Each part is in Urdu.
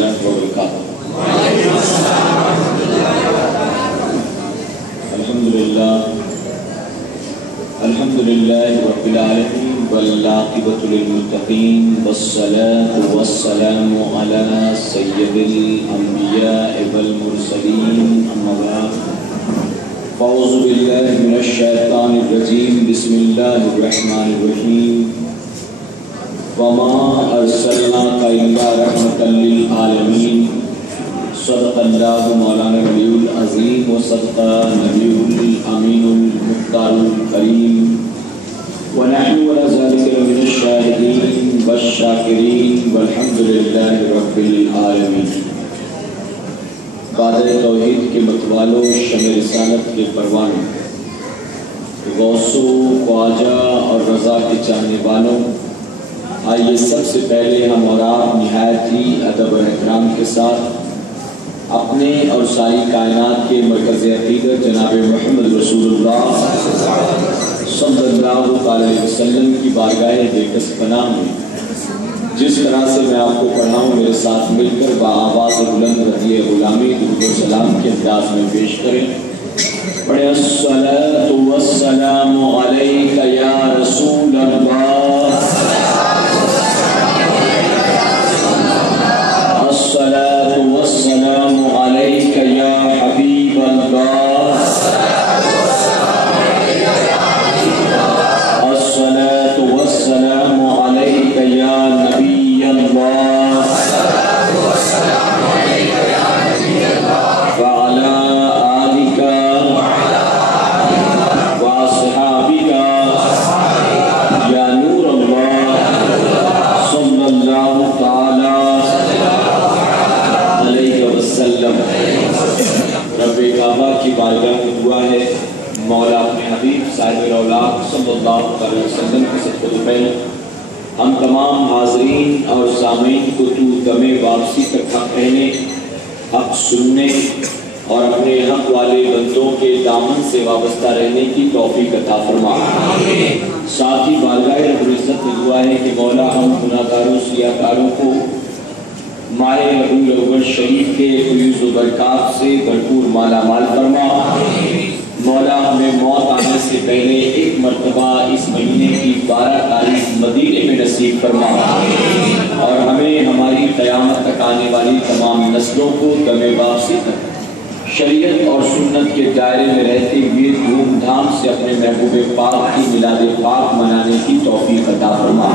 الله وبركاته. الحمد لله رب العالمين والعاقبة للمتقين والصلاة والسلام على سيد الأنبياء والمرسلين أما بعد فأعوذ بالله من الشيطان الرجيم بسم الله الرحمن الرحيم وما أرسلناك إلا رحمة للعالمين صدق الله مولانا العلي العظيم وصدق نبي الأمين المختار الكريم ونحن على ذلك من الشاهدين والشاكرين والحمد لله رب العالمين. بادر توحید کے متوالوں، شمع رسالت کے پروانوں، غوثو خواجہ اور رضا کے چاہنے والوں، آئیے سب سے پہلے ہم اور آپ نہایت ہی ادب و احترام کے ساتھ اپنے اور ساری کائنات کے مرکز عقیدت جناب محمد رسول اللہ صلی اللہ علیہ وسلم کی بارگاہ بےکس پناہ میں جس طرح سے میں آپ کو پڑھاؤں میرے ساتھ مل کر بآواز بلند رضی غلامی درود و سلام کے انداز میں پیش کریں. پڑھیں الصلاۃ والسلام علیک یا رسول اللہ، الصلاۃ والسلام علیک یا حبیب اللہ، الصلاۃ والسلام علیک یا نبی اللہ، وعلی آلک واصحابک یا نور اللہ صلی اللہ تعالی علیہ وسلم. رب کعبہ کی بارگاہ میں دعا ہے مولا اپنے حبیب صاحب اولاد صلی اللہ علیہ وسلم کے صدقہ پہلے ہم تمام حاضرین اور سامعین کو تو دم واپسی تک حق کہنے، حق سننے اور اپنے حق والے بندوں کے دامن سے وابستہ رہنے کی توفیق عطا فرما. ساتھ ہی بارگاہ رب العزت میں دعا ہے کہ مولا ہم گناہگاروں سیاہکاروں کو ماہ ربیع الاول شریف کے فیوز و برکات سے بھرپور مالا مال فرما. مولا ہمیں موت آنے سے پہلے ایک مرتبہ اس مہینے کی 12 تاریخ مدینے میں نصیب فرما اور ہمیں ہماری قیامت تک آنے والی تمام نسلوں کو دم واپسی تک شریعت اور سنت کے دائرے میں رہتے ہوئے دھوم دھام سے اپنے محبوب پاک کی میلاد پاک منانے کی توفیق عطا فرما.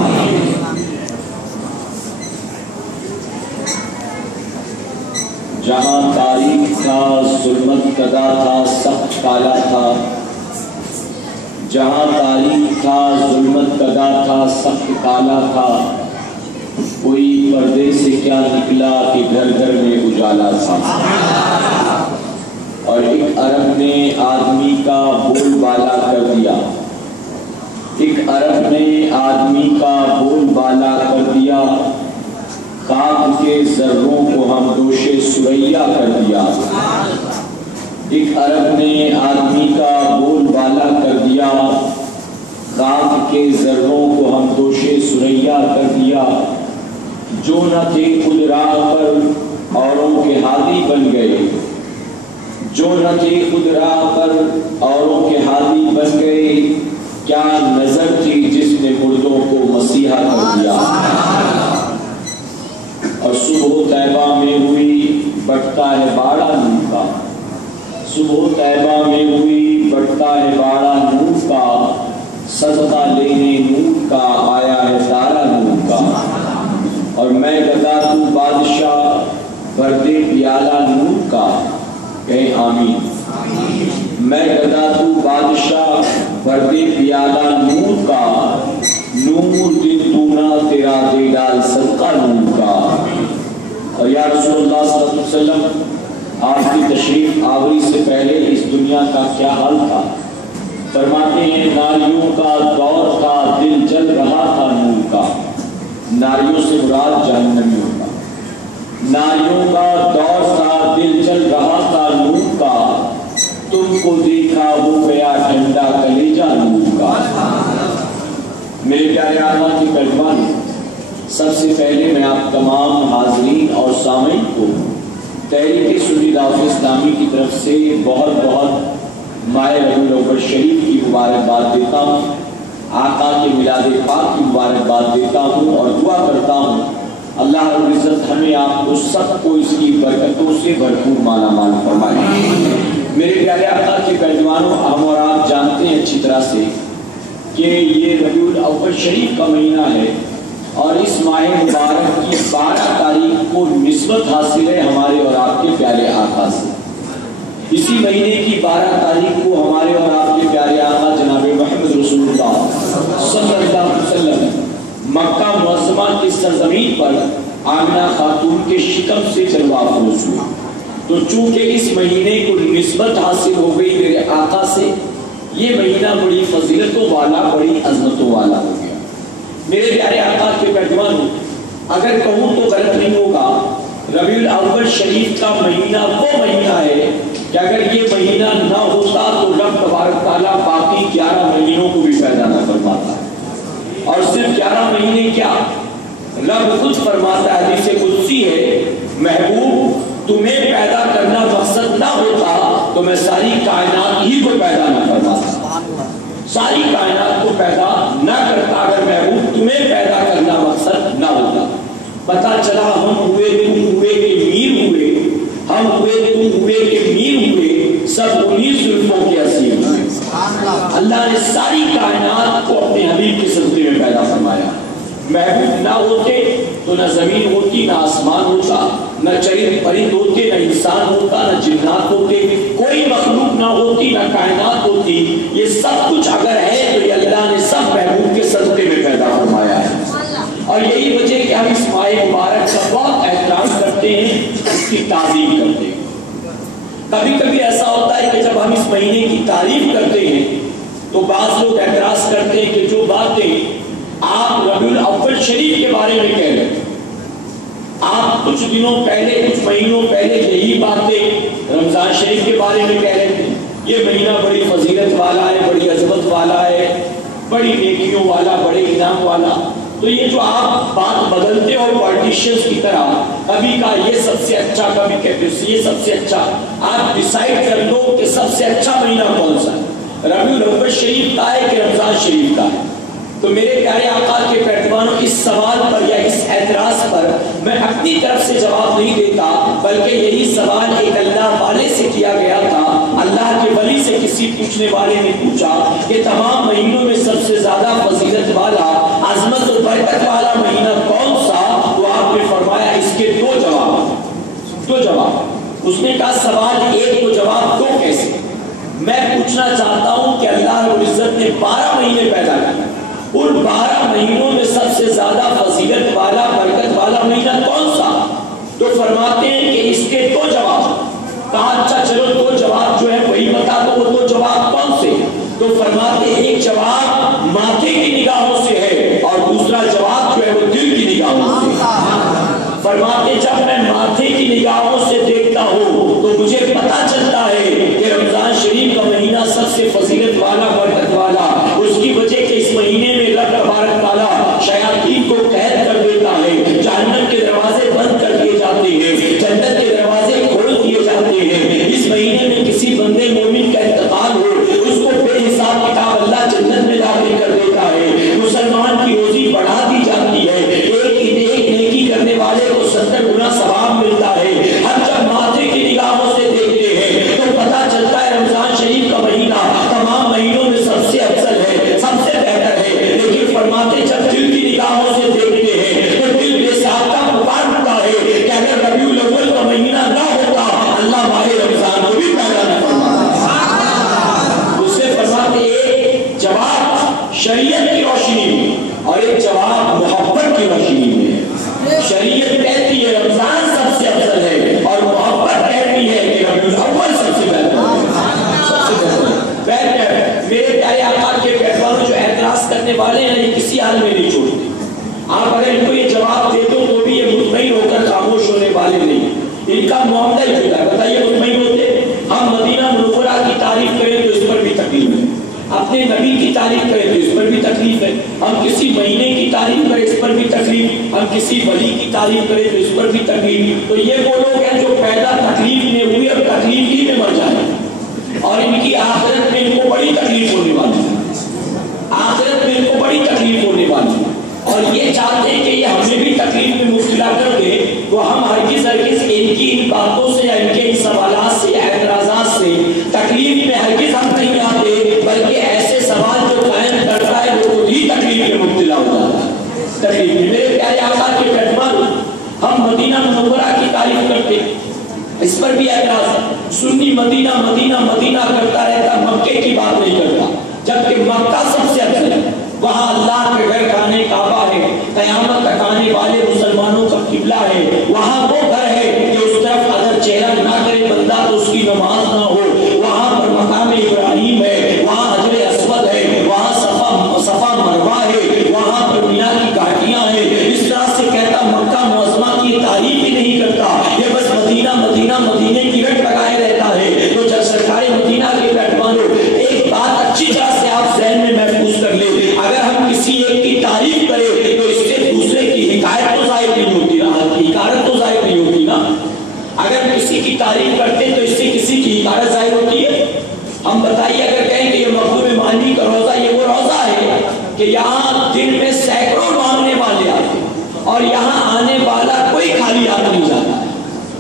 جہاں تاریخ تھا ظلمت کدا تھا سخت کالا تھا، جہاں تاریخ تھا ظلمت کدا تھا سخت کالا تھا، کوئی پردے سے کیا نکلا کہ گھر گھر میں اجالا تھا. اور ایک عرب نے آدمی کا بول بالا کر دیا، ایک عرب نے آدمی کا بول بالا کر دیا، خاک کے ذروں کو ہم دوش سریا کر دیا. ایک عرب نے آدمی کا بول بالا کر دیا، خاک کے ذروں کو ہم دوش سریا کر دیا. جو نہ تھے خود راہ پر اوروں کے ہادی بن گئے، جو نہ تھے خود راہ پر اوروں کے ہادی بن گئے. کیا نظر تھی جس نے مردوں کو مسیحا کر دیا. اور صبح طیبہ میں ہوئی بٹتا ہے باڑا نور کا، صبح طیبہ میں ہوئی بٹتا ہے باڑا نور کا، صدقہ لینے نور کا آیا ہے تارا نور کا. اور میں گدا تو بادشاہ بھر دے پیالہ نور کا، کہیں آمین. میں گدا تو بادشاہ بھر دے پیالہ نور کا، نور دن دونا تیرا دے ڈال صدقہ نور کا. اور یا رسول اللہ صلی اللہ علیہ وسلم آپ کی تشریف آوری سے پہلے اس دنیا کا کیا حال تھا؟ فرماتے ہیں ناریوں کا دور تھا دل جل رہا تھا نور کا. ناریوں سے مراد جہنمیوں کا. ناریوں کا دور تھا دل جل رہا تھا نور کا، تم کو دیکھا ہو گیا ٹھنڈا کلیجہ نور کا. میرے پیارے آقا کی پہلوان، سب سے پہلے میں آپ تمام حاضرین اور سامعین تحریک سنی دعوت اسلامی کی طرف سے بہت بہت ماہ ربیع الاول شریف کی مبارکباد دیتا ہوں، آقا کے میلاد پاک کی مبارکباد دیتا ہوں اور دعا کرتا ہوں اللہ رب العزت ہمیں آپ کو سب کو اس کی برکتوں سے بھرپور مالا مال فرمائے۔ میرے پیارے آقا کے پیروانوں، ہم اور آپ جانتے ہیں اچھی طرح سے کہ یہ ربیع الاول شریف کا مہینہ ہے اور اس ماہ مبارک کی 12 تاریخ کو نسبت حاصل ہے ہمارے اور آپ کے پیارے آقا سے۔ اسی مہینے کی 12 تاریخ کو ہمارے اور آپ کے پیارے آقا جناب محمد رسول اللہ صلی اللہ علیہ وسلم مکہ معظمہ کی سرزمین پر آمنہ خاتون کے شکم سے جلوہ افروز ہوئے، تو چونکہ اس مہینے کو نسبت حاصل ہو گئی میرے آقا سے، یہ مہینہ بڑی فضیلتوں والا، بڑی عظمتوں والا ہو گیا۔ میرے پیارے آقا کے پیروانوں، اگر کہوں تو غلط نہیں ہوگا، ربیع الاول شریف کا مہینہ وہ مہینہ ہے کہ اگر یہ مہینہ نہ ہوتا تو رب تبارک تعالیٰ باقی 11 مہینوں کو بھی پیدا نہ فرماتا، اور صرف 11 مہینے کیا، رب خود فرماتا ہے، حدیث قدسی ہے، محبوب تمہیں پیدا کرنا مقصد نہ ہوتا تو میں ساری کائنات ہی کو پیدا نہ فرماتا، ساری کائنات کو پیدا نہ کرتا اگر محبوب تمہیں پیدا کرنا مقصد نہ ہوتا۔ پتا چلا ہم ہوئے تم ہوئے کہ میر ہوئے، ہم ہوئے تم ہوئے کہ میر ہوئے، سب انہی زلفوں کے اسیر ہوئے۔ اللہ نے ساری کائنات کو اپنے حبیب کے صدقے میں پیدا فرمایا۔ محبوب نہ ہوتے تو نہ زمین ہوتی، نہ آسمان ہوتا، نہ چرند پرند ہوتے، نہ انسان ہوتا، نہ جنات ہوتے، کوئی مخلوق نہ ہوتی، نہ کائنات ہوتی۔ یہ سب کچھ اگر ہے تو یہ اللہ نے سب محبوب کے صدقے میں پیدا فرمایا ہے، اور یہی وجہ کہ ہم اس ماہ مبارک کا بہت احترام کرتے ہیں، اس کی تعظیم کرتے ہیں۔ کبھی کبھی ایسا ہوتا ہے کہ جب ہم اس مہینے کی تعریف کرتے ہیں تو بعض لوگ اعتراض کرتے ہیں کہ جو باتیں آپ ربیع الاول شریف کے بارے میں کہہ رہے ہیں، آپ کچھ دنوں پہلے، کچھ مہینوں پہلے یہی باتیں رمضان شریف کے بارے میں کہہ رہے تھے، یہ مہینہ بڑی فضیلت والا ہے، بڑی عظمت والا ہے، بڑی نیکیوں والا، بڑے انعام والا، تو یہ جو آپ بات بدلتے ہو پارٹیشنز کی طرح، کبھی کا یہ سب سے اچھا، کبھی کہتے یہ سب سے اچھا، آپ ڈیسائیڈ کر لو کہ سب سے اچھا مہینہ کون سا ہے، ربیع الاول شریف کا ہے کہ رمضان شریف کا ہے۔ تو میرے پیارے آقا کے پیروانوں، اس سوال پر یا اس اعتراض پر میں اپنی طرف سے جواب نہیں دیتا، بلکہ یہی سوال ایک اللہ والے سے کیا گیا تھا۔ اللہ کے ولی سے کسی پوچھنے والے نے پوچھا کہ تمام مہینوں میں سب سے زیادہ فضیلت والا، عظمت و برکت والا مہینہ کون سا؟ تو آپ نے فرمایا اس کے دو جواب۔ اس نے کہا سوال ایک کو جواب دو کیسے؟ میں پوچھنا چاہتا ہوں کہ اللہ رب العزت نے 12 مہینے پیدا کیا، ان 12 مہینوں میں سب سے زیادہ فضیلت والا، برکت والا مہینہ کون سا؟ تو فرماتے ہیں کہ اس کے دو جواب۔ کہا اچھا چلو دو جواب جو ہے وہی بتا دو، وہ دو جواب کون سے؟ تو فرماتے ہیں ایک جواب ماتھے کی نگاہوں سے ہے اور دوسرا جواب جو ہے وہ دل کی نگاہوں سے۔ فرماتے جب میں ماتھے کی نگاہوں سے دیکھتا ہوں تو مجھے پتا چلتا ہے کہ رمضان شریف کا مہینہ سب سے فضیلت والا، برکت والا، اس کی وجہ کہ اس مہینے میں رب تبارک تعالیٰ شیاطین کو قید کر دیتا ہے، جہنم کے دروازے بند کر دیے جاتے ہیں، جنت کے دروازے کھول دیے جاتے ہیں۔ اس مہینے میں کسی بندے مومن کا انتقال ہو، اس کو بے حساب کتاب اللہ جنت میں داخل کر دیتا ہے، مسلمان کی روزی بڑھا دی جاتی ہے، ایک نیکی کرنے والے کو 70 گنا ثواب ملتا ہے۔ ہم جب ماتھے کی نگاہوں سے دیکھتے ہیں تو پتا چلتا ہے رمضان شریف کا مہینہ تمام مہینوں میں سب سے افضل ہے، سب سے بہتر ہے۔ لیکن فرماتے جب دل کی نگاہوں سے دیکھتے ہیں تو دل بے ساختہ پکار اٹھتا ہے کہ اگر ربیع الاول کا مہینہ نہ ہوتا اللہ ماہ رمضان کو بھی پیدا نہ فرماتا۔ اس سے فرماتے ایک جواب شریعت کی روشنی میں اور ایک جواب محبت کی روشنی میں۔ شریعت کہتی ہے رمضان سب سے افضل ہے اور محبت کہتی ہے کہ ربیع الاول سب سے بہتر ہے۔ میرے پیارے آقا کے پیروانوں جو اعتراض کرنے والے ہیں یہ کسی حال میں نہیں چھوڑتے، آپ اگر ان کو یہ جواب دے دو تو بھی یہ مطمئن ہو کر خاموش ہونے والے نہیں، ان کا معاملہ ہی جدا ہے۔ بتائیے مطمئن ہوتے؟ ہم مدینہ منورہ کی تعریف کریں تو اس پر بھی تکلیف ہے، اپنے نبی کی تعریف کریں تو اس پر بھی تکلیف ہے، ہم کسی مہینے کی تعریف کریں اس پر بھی تکلیف، ہم کسی ولی کی تعریف کریں تو اس پر بھی تکلیف۔ تو یہ وہ لوگ ہیں جو پیدا تکلیف اور ان کی آخرت میں ان کو بڑی تکلیف ہونے والی ہے، آخرت میں ان کو بڑی تکلیف ہونے والی ہے، اور یہ چاہتے ہیں کہ یہ ہمیں بھی تکلیف میں مبتلا کر دے، تو ہم ہرگز ان کی ان باتوں سے یا ان کے ان سوالات سے یا اعتراضات سے تکلیف میں ہرگز ہم نہیں آتے، بلکہ ایسے سوال جو قائم کرتا ہے وہ خود ہی تکلیف میں مبتلا ہو جاتا ہے۔ تکلیف میں میرے پیارے آقا کے پیغمبر، ہم مدینہ منورہ کی تعریف کرتے ہیں، اس پر بھی اعتراض ہے، سنی مدینہ مدینہ مدینہ کرتا رہتا، مکے کی بات نہیں کرتا، جبکہ مکہ سب سے افضل ہے، وہاں اللہ کے گھر خانے کعبہ ہے، قیامت تک آنے والے مسلمانوں کا قبلہ ہے، وہاں وہ گھر ہے کہ اس طرف اگر چہرہ نہ کرے بندہ تو اس کی نماز نہ ہو، وہاں پر مقام ابراہیم ہے، وہاں حجر اسود ہے، وہاں صفا مروہ ہے، وہاں پر مینا کی گھاٹیاں ہیں، اس طرح سے کہتا مکہ معظمہ کی تعریف ہی نہیں کرتا، یہ بس مدینہ مدینہ مدینے کی رٹ لگائے رہتا ہے۔ تو جب سرکار مدینہ کے پیغمبروں، ایک بات اچھی طرح سے آپ ذہن میں محفوظ کر لیں، اگر ہم کسی ایک کی تعریف کریں تو اس سے دوسرے کی حکایت تو ظاہر نہیں ہوتی نا، حکایت تو ظاہر نہیں ہوتی نا۔ اگر کسی کی تعریف کرتے تو اس سے کسی کی حکایت ظاہر ہوتی ہے۔ ہم بتائیے، اگر کہیں کہ یہ مخدوم مانی کا روزہ، یہ وہ روزہ ہے کہ یہاں دن میں سینکڑوں مانگنے والے آتے ہیں اور یہاں آنے والا کوئی خالی ہاتھ نہیں جاتا ہے،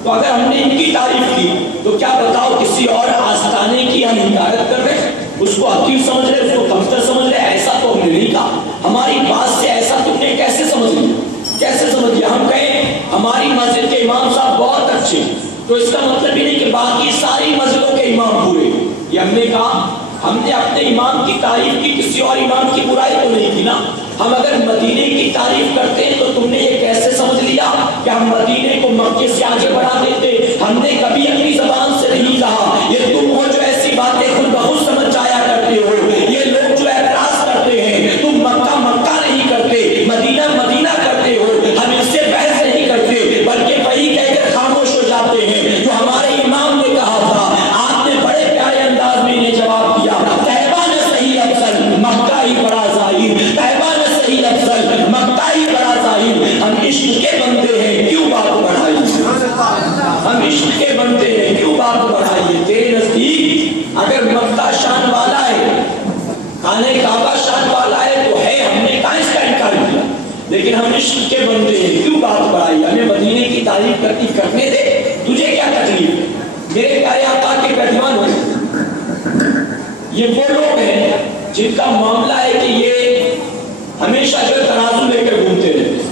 تو اگر ہم نے ان کی تعریف کی تو کیا بتاؤ کسی اور آستانے کی ہم حکایت کر رہے ہیں، اس کو حقیر سمجھ رہے، اس کو کمتر سمجھ رہے، ایسا تو ہم نے نہیں کہا، ہماری بات سے ایسا تم نے کیسے سمجھ لیا، کیسے سمجھ لیا؟ ہم کہیں ہماری مسجد کے امام صاحب بہت اچھے، تو اس کا مطلب یہ نہیں کہ باقی ساری مسجدوں کے امام برے، یہ ہم نے کہا، ہم نے اپنے امام کی تعریف کی، کسی اور امام کی برائی تو نہیں کی نا۔ ہم اگر مدینے کی تعریف کرتے ہیں تو تم نے یہ کیسے سمجھ لیا کہ ہم مدینے کو مکے سے آگے بڑھا دیتے؟ ہم نے کبھی اپنی زبان سے نہیں کہا، یہ تم ہو جو ایسی باتیں خود بخود سمجھ جایا کرتے ہو، یہ لوگ جو اعتراض کرتے ہیں، تم مکہ مکہ نہیں کرتے، مدینہ مدینہ کرتے ہو، ہم اس سے بحث نہیں کرتے، بلکہ وہی کہہ کر خاموش ہو جاتے ہیں جو ہمارے امام نے کہا تھا۔ آپ نے بڑے پیارے انداز میں انہیں جواب دیا، طیبہ نہ صحیح افضل، مکہ ہی بڑا ظاہر، طیبہ نہ صحیح افضل، مکہ ہی بڑا ظاہر۔ ہم عشق کے بندے ہیں، کیوں بات بڑھائی؟ ہم عشق کے بندے ہیں، کیوں بات بڑھائیے؟ تیرے نزدیک اگر مکہ شان والا ہے، خانہ کعبہ شان والا ہے تو ہے، ہم نے کہاں اس کا انکار کیا، لیکن ہم عشق کے بندے ہیں، کیوں بات بڑھائی؟ ہمیں مدینے کی تعریف کرنے دے، تجھے کیا تکلیف ہے؟ میرے پیارے آقا کے پیغمبر، یہ وہ لوگ ہیں جن کا معاملہ ہے کہ یہ ہمیشہ جو ترازو لے کر گھومتے رہتے،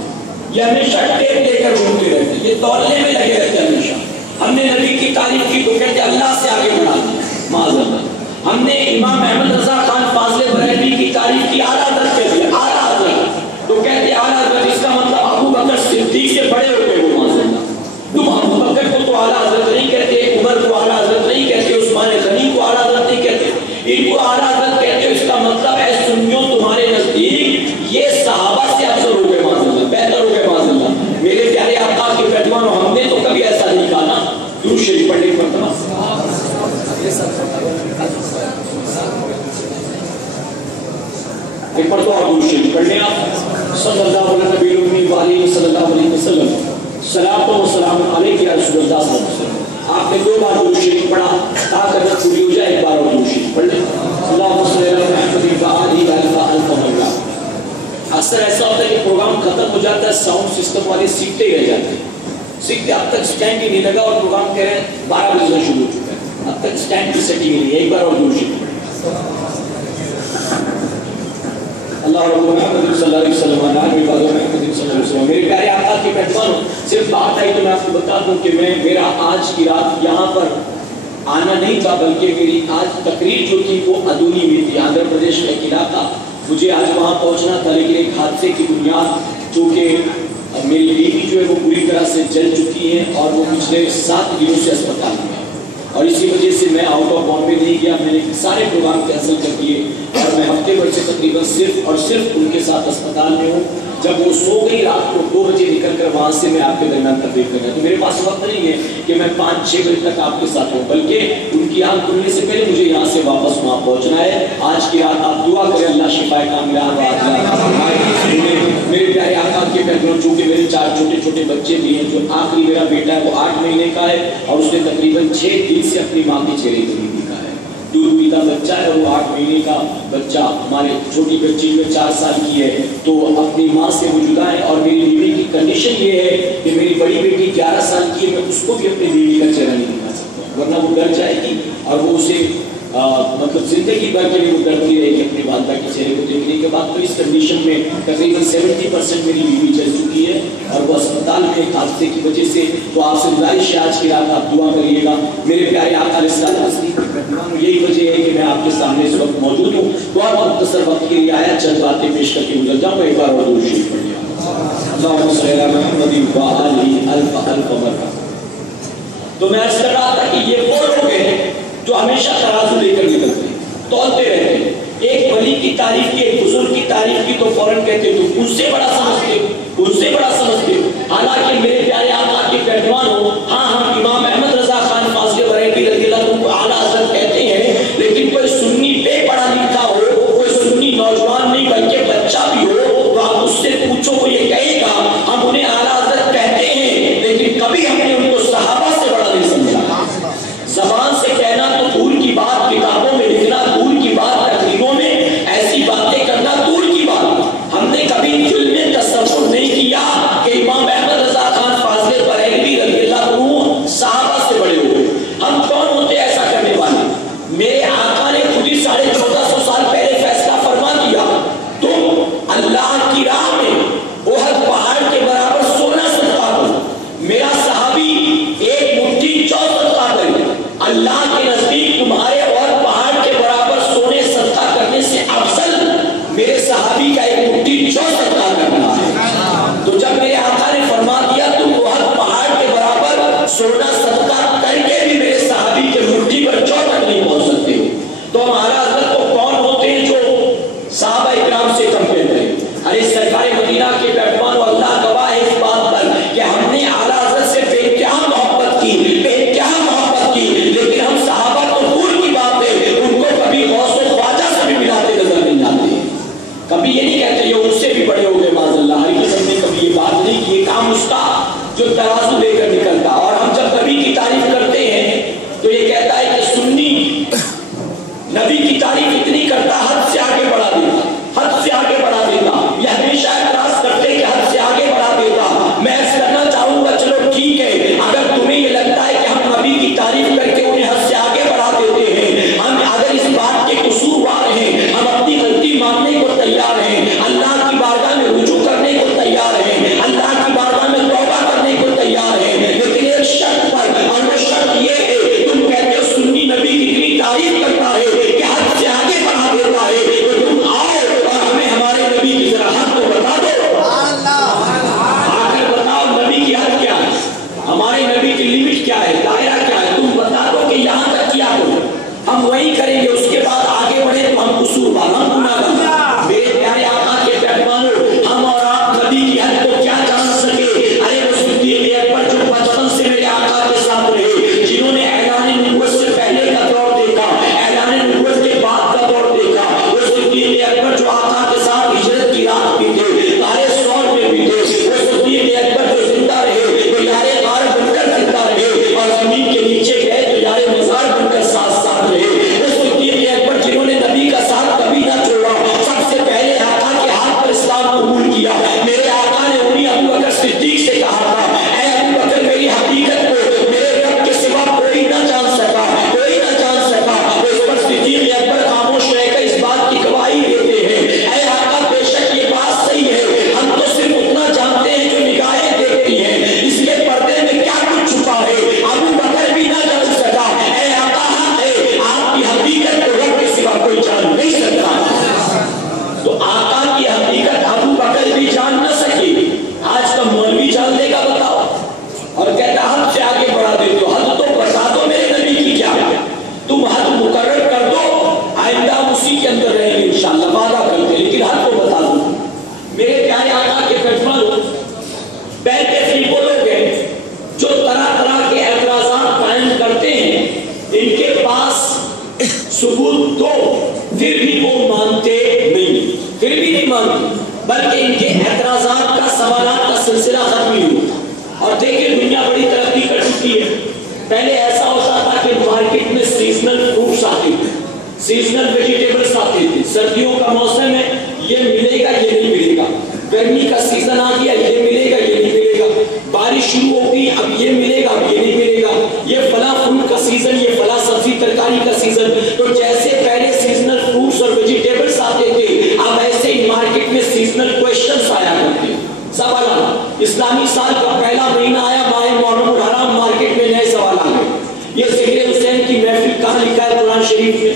یہ ہمیشہ ٹیپ لے کر گھومتے رہتے، یہ تولنے میں لگے رہتے ہمیشہ۔ ہم نے نبی کی تعریف کی تو کہتے اللہ سے آگے بڑھا دیا، معاذ اللہ۔ ہم نے امام احمد رضا خان فاضل بریلوی کی تعریف کی، اعلیٰ حضرت کہہ دیا، اعلیٰ حضرت، تو کہتے اعلیٰ حضرت، اس کا مطلب ابو بکر صدیق سے بڑے ہوتے ہو، معاذ اللہ۔ تم ابو بکر کو تو اعلیٰ حضرت نہیں کہتے، عمر کو اعلیٰ حضرت نہیں کہتے، عثمان غنی کو اعلیٰ حضرت نہیں کہتے، ان کو اعلیٰ حضرت کہتے ہو، اس کا مطلب ہے سنیوں تمہارے نزدیک یہ صحابہ سے افضل ہو گئے، معاذ اللہ، بہتر ہو گئے، معاذ اللہ۔ میرے پیارے آقا کے پیغمبر، ہم نے تو کبھی ایسا نہیں کہا نا۔ درود شریف پڑھنے کی مرتبہ ایک پر تو آپ درود شریف پڑھنے، آپ صلی اللہ علیہ وسلم، صلاۃ و سلام علیک یا رسول اللہ صلی اللہ علیہ وسلم۔ آپ نے 2 بار درود شریف پڑھا، تاکہ اگر پوری ہو جائے 1 بار اور درود شریف پڑھ لیں۔ اللہم صلی علی محمد و آلہ وصحبہ۔ اکثر ایسا ہوتا ہے کہ پروگرام ختم ہو جاتا ہے، ساؤنڈ سسٹم والے سیکھتے رہ جاتے ہیں، سیکھتے اب تک سٹینڈ ہی نہیں لگا اور پروگرام کہہ رہے ہیں 12 بجے شروع ہو چکا ہے، اب تک سٹینڈ کی سیٹنگ نہیں ہے، 1 بار اور درود شریف پڑھیں۔ اللہ رب محمد صلی اللہ علیہ وسلم، محمد صلی اللہ علیہ وسلم۔ میرے پیارے آقا کے پیغمبر، صرف بات آئی تو میں آپ کو بتا دوں کہ میرا آج کی رات یہاں پر آنا نہیں تھا، بلکہ میری آج تقریر جو تھی وہ ادونی میں تھی، آندھرا پردیش کا ایک علاقہ، مجھے آج وہاں پہنچنا تھا، لیکن ایک حادثے کی بنیاد جو کہ میری بیوی جو ہے وہ پوری طرح سے جل چکی ہے اور وہ پچھلے 7 دنوں سے اسپتال میں ہے، اور اسی وجہ سے میں آؤٹ آف بامبے نہیں گیا، میں نے سارے پروگرام کینسل کر دیے اور میں ہفتے بھر سے تقریباً صرف اور صرف ان کے ساتھ اسپتال میں ہوں۔ جب وہ سو گئی رات کو 2 بجے نکل کر وہاں سے میں آپ کے درمیان تقریر کر رہا ہوں، تو میرے پاس وقت نہیں ہے کہ میں 5-6 بجے تک آپ کے ساتھ ہوں، بلکہ ان کی آنکھ کھلنے سے پہلے مجھے یہاں سے واپس وہاں پہنچنا ہے۔ آج کی رات آپ دعا کریں اللہ شفائے کاملہ میرے پیارے آقا کے پیغمبر، چونکہ میرے 4 چھوٹے چھوٹے بچے بھی ہیں، جو آخری میرا بیٹا ہے وہ 8 مہینے کا ہے اور اس نے تقریباً 6 دن سے اپنی ماں کے چہرے کو نہیں دیکھا ہے، دودھ پیتا بچہ ہے، وہ 8 مہینے کا بچہ، ہمارے چھوٹی بچی جو 4 سال کی ہے، تو اپنی ماں سے وہ جدا ہے، اور میری بیوی کی کنڈیشن یہ ہے کہ میری بڑی بیٹی 11 سال کی ہے، میں اس کو بھی اپنی بیوی کا چہرہ نہیں دکھا سکتا، ورنہ وہ ڈر جائے گی اور وہ اسے مطلب زندگی بھر کے لیے وہ ڈرتی رہے گی اپنی والدہ کے چہرے کو دیکھنے کے بعد۔ تو اس کنڈیشن میں تقریباً 70% میری بیوی چل چکی ہے، اور وہ اسپتال میں ایک حادثے کی وجہ سے۔ تو آپ سے گزارش ہے آج کی رات آپ دعا کریے گا۔ میرے پیارے آقا علیہ السلام، یہی وجہ ہے کہ میں آپ کے سامنے اس وقت موجود ہوں۔ بہت مختصر وقت کے لیے آیا، چند باتیں پیش کر کے گزر جاؤں۔ ایک بار اور درود شریف پڑھ لیا، اللہم صلی علی محمد وآلہ الف مرہ۔ تو میں عرض کر رہا تھا کہ یہ وہ لوگ ہیں جو ہمیشہ ترازو لے کر نکلتے ہیں، تولتے رہتے ہیں۔ ایک ولی کی تعریف کی، ایک بزرگ کی تعریف کی تو فوراً کہتے تو ان سے بڑا سمجھتے ہو، ان سے بڑا سمجھتے ہو۔ حالانکہ میرے پیارے آقا کے پہلوان ہو، ہاں ہم امام احمد رضا خان فاضل بریلوی رضی اللہ عنہ کو اعلیٰ حضرت کہتے ہیں، لیکن کوئی سنی بے پڑھا لکھا ہو، کوئی سنی نوجوان نہیں بلکہ بچہ بھی ہو، تو آپ اس سے پوچھو وہ یہ کہے گا ہم انہیں اعلیٰ حضرت کہتے ہیں، لیکن کبھی ہم نے ان کو صحابہ سے بڑا نہیں سمجھا۔ زبان سے کہنا تو دور کی بات، کتابوں میں لکھنا دور کی بات، تقریروں میں ایسی باتیں کرنا دور کی بات۔ ہم نے کبھی دل میں تصور نہیں کیا کہ امام احمد رضا خان فاضل بریلوی رضی اللہ عنہ صحابہ سے بڑے ہوئے۔ ہم کون ہوتے ایسا کرنے والے؟ میرے آقا نے خود ہی 1450 سال پہلے فیصلہ فرما دیا، تم اللہ کی راہ میں احد پہاڑ کے برابر سونا صدقہ کرو۔ میرا صحابی ایک مٹھی جو صدقہ کرے، اللہ کے نزدیک تمہارے اور پہاڑ کے برابر سونے صدقہ کرنے سے افضل میرے صحابی کا ایک مٹھی جو صدقہ کرنا ہے۔ تو جب میرے آقا نے فرما دیا تم احد پہاڑ کے برابر سونا صدقہ کر کے بھی میرے صحابی کے مٹھی پر جو تک نہیں پہنچ سکتے ہو، تو ہمارا حضرت کو کون ہوتے ہیں جو صحابہ اکرام سے کمپیئر کریں؟ ارے سرکار مدینہ کے پیغمبر و اللہ گواہ ہے اس بات پر کہ ہم نے اعلیٰ حضرت سے بے انتہا محبت کی، بے انتہا محبت کی، لیکن ہم صحابہ تو دور کی بات ہے ان کو کبھی غوث و خواجہ سے بھی ملاتے نظر نہیں آتے۔ کبھی یہ نہیں کہتے یہ ان سے بھی بڑے ہو گئے معاذ اللہ، ہر قسم نے کبھی یہ بات نہیں کی۔ یہ کام اس کا جو ترازو لے کر نکلتا، اور ہم جب نبی کی تعریف کرتے ہیں تو یہ کہتا ہے کہ سنی نبی کی تعریف اتنی کرتا حد سے آگے بڑھا دیتا، حد سے آگے بڑھا دیتا۔ یہ ہمیشہ اعتراض کرتے کہ حد سے آگے بڑھا دیتا۔ میں ایسا کرنا چاہوں گا چلو ٹھیک ہے، اگر تمہیں یہ لگتا ہے کہ ہم نبی کی تعریف کر کے انہیں حد سے آگے بڑھا دیتے ہیں، ہم اگر اس بات کے قصوروار ہیں، ہم اپنی غلطی ماننے کو تیار ہیں، اللہ کی بارگاہ میں رجوع کرنے کو تیار ہیں، اللہ کی بارگاہ میں توبہ کرنے کو تیار ہیں، لیکن ایک شرط پر، اور وہ شرط یہ ہے تم کہتے ہو سنی نبی کی اتنی تعریف کرتا ہے کہ حد سے آگے بڑھا دیتا ہے، تو تم آؤ اور ہمیں ہمارے نبی کی ذرا حد تو بتا دو۔ آ کر بتاؤ نبی کی حد کیا ہے، ہمارے نبی کی لمٹ کیا ہے، دائرہ کیا ہے، تم بتا دو کہ یہاں تک کیا کرو، ہم وہی کریں گے، اس کے بعد آگے بڑھے تو ہم قصوروار، ہم گناہگار۔ میرے پیارے آقا کے پیغمبروں، ہم اور آپ نبی کی حد کو کیا جان سکے؟ ارے وہ صدیق اکبر جو بچپن سے میرے آقا کے ساتھ رہے، جنہوں نے اعلان نبوت سے پہلے کا دور دیکھا، اعلان نبوت کے بعد کا دور دیکھا، وہ صدیق اکبر جو آقا کے ساتھ ہجرت کی رات بھی تھے، تارے سور میں بھی تھے، وہ صدیق اکبر جو زندہ رہے، وہ یار غار بن کر زندہ رہے، اور زمین کے نیچے گئے تو یار مزار بن کر ساتھ ساتھ رہے۔ وہ صدیق اکبر جنہوں نے نبی کا ساتھ کبھی نہ چھوڑا، سب سے پہلے آقا کے ہاتھ پر اسلام قبول کیا۔ میرے آقا نے انہیں ابو بکر صدیق سے کہا تھا، اے ابو بکر میری حقیقت کو میرے رب کے سوا کوئی نہ جان سکا، کوئی نہ جان سکا۔ اس پر صدیق اکبر خاموش رہ کر اس بات کی گواہی دیتے ہیں، اے آقا بے شک یہ بات صحیح ہے، ہم تو صرف اتنا جانتے ہیں جو نگاہیں دیکھتی ہیں، اس کے پردے میں کیا کچھ چھپا ہے ابو بکر بھی نہ جان سکا۔ اے آقا حق ہے، آپ کی حقیقت کو رب کے سوا کوئی جان نہیں سکتا۔ تو آقا کی حقیقت ابو بکر بھی جان نہ سکے، آج کا مولوی جان لے گا بتاؤ، اور کہتا حد سے آگے بڑھا دیتے ہو۔ حد تو بتا دو میرے نبی کی کیا ہے، تم حد مقرر کر دو، آئندہ اسی کے اندر رہیں گے انشاءاللہ، وعدہ کرتے، لیکن حد کو بتا دو۔ میرے پیارے آقا کے پیغمبروں، پہلے سے وہ لوگ ہیں جو طرح طرح کے اعتراضات قائم کرتے ہیں، ان کے پاس ثبوت تو پھر بھی وہ مانتے نہیں، پھر بھی نہیں مانتے، بلکہ ان کے اعتراضات کا سوالات کا سلسلہ ختم نہیں ہوتا۔ اور دیکھیں دنیا بڑی ترقی کر چکی ہے، پہلے ایسا ہوتا تھا کہ مارکیٹ میں سیزنل فروٹس آتے تھے، سیزنل ویجیٹیبلز آتے تھے. سردیوں کا موسم ہے, یہ ملے گا یہ نہیں ملے گا. گرمی کا سیزن آ گیا, یہ ملے گا یہ نہیں ملے گا. بارش شروع ہو گئی, اب یہ ملے گا اب یہ نہیں ملے گا. یہ فلاں فروٹ کا سیزن, یہ فلاں سبزی ترکاری کا سیزن. تو جیسے پہلے سیزنل فروٹس اور ویجیٹیبلز آتے تھے, اب ایسے ہی مارکیٹ میں سیزنل کویسچنز آیا کرتے ہیں. سوالات. اسلامی سال کا پہلا مہینہ آیا, ماہ محرم الحرام, مارکیٹ میں نئے سوال آ گئے. یہ ذکر حسین کی محفل کہاں لکھا ہے قرآن شریف میں؟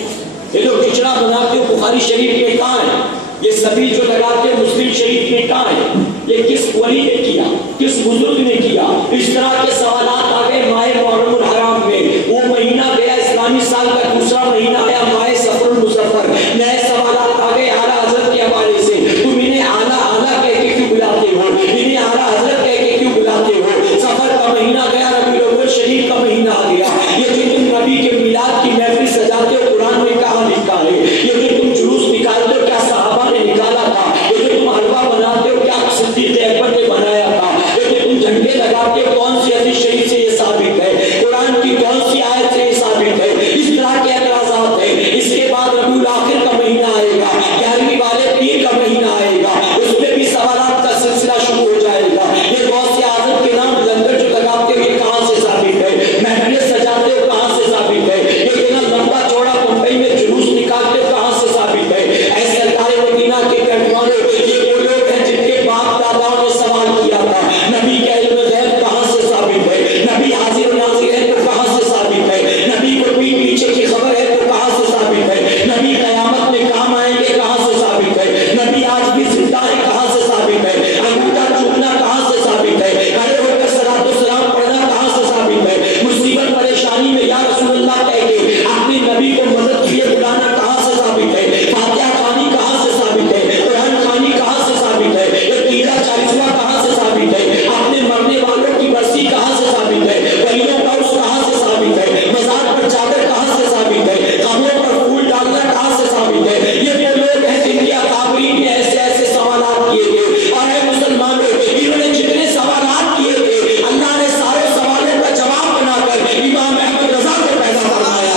یہ جو کچڑا بناتے ہو بخاری شریف میں کہاں ہے؟ یہ سبھی جو لگاتے ہو مسلم شریف میں کہاں ہے؟ یہ کس ولی نے کیا, کس بزرگ نے کیا؟ اس طرح کے سوالات آ گئے ماہ محرم الحرام میں. وہ مہینہ گیا, اسلامی سال کا دوسرا مہینہ آیا, ماہ صفر المظفر. نئے سوالات آ گئے اعلیٰ حضرت کے حوالے سے. تم انہیں اعلیٰ اعلیٰ کہہ کے کیوں بلاتے ہو, انہیں اعلیٰ حضرت کہہ کے کیوں بلاتے ہو؟ سفر کا مہینہ گیا, ربیع الاول شریف کا مہینہ آ گیا. یہ جو تم نبی کے میلاد کی محفل سجاتے ہو, قرآن میں کہاں لکھا ہے؟ یہ جو تم جلوس نکالتے ہو, کیا صحابہ نے نکالا تھا؟ یہ جو تم حلوہ بناتے ہو, کیا صدیق اکبر نے بنایا تھا؟ یہ جو تم جھنڈے لگاتے ہو, کون سی حدیث شریف سے یہ ثابت ہے؟ قرآن کی کون سی آیت سے یہ ثابت ہے؟ اس طرح کے اعتراضات ہیں. اس کے بعد ربیع الاخر کا مہینہ آئے گا, 11ویں والے پیر کا مہینہ آئے گا, اس میں بھی سوالات کا سلسلہ شروع ہو جائے گا. یہ غوث اعظم کے نام لنگر جو لگاتے ہو, یہ کہاں سے ثابت ہے؟ محفلیں سجاتے ہو, کہاں سے ثابت ہے؟ یہ اتنا لمبا چوڑا ممبئی میں جلوس نکالتے ہو, کہاں سے ثابت ہے؟ اے سرکار مدینہ کے پہلوانوں, یہ وہ لوگ ہیں جن کے باپ داداؤں نے سوال کیا تھا, نبی کا علم غیب کہاں سے ثابت ہے؟ نبی حاضر و ناظر ہے تو کہاں سے ثابت ہے؟ نبی کو پیٹ پیچھے کی خبر ہے تو کہاں سے ثابت ہے؟ نبی قیامت میں کام آئیں گے, کہاں سے ثابت ہے؟ نبی آج بھی زندہ ہے, کہاں سے ثابت ہے؟ انگوٹھا چومنا کہاں سے ثابت ہے؟ کھڑے ہو کر صلاۃ و سلام پڑھنا کہاں سے ثابت ہے؟ مصیبت پریشانی میں یا رسول اللہ کہہ کے اپنے نبی کو مدد کے لیے بلانا کہاں سے ثابت ہے؟ فاتحہ خوانی کہاں سے ثابت ہے؟ قرآن خوانی کہاں سے ثابت ہے؟ یہ تیرہ چالیسواں کہاں سے ثابت ہے؟ اپنے مرنے والوں کی برسی کہاں سے ثابت ہے؟ ولیوں کا عرس کہاں سے ثابت ہے؟ مزار پر چادر کہاں سے ثابت ہے؟ قبروں پر پھول ڈالنا کہاں سے ثابت ہے؟ یہ وہ لوگ ہیں جن کے اکابرین نے ایسے ایسے سوالات کیے تھے. اور اے مسلمانوں, انہوں نے جتنے سوالات کیے تھے, اللہ نے سارے سوالوں کا جواب بنا کر امام احمد رضا کو پیدا فرمایا.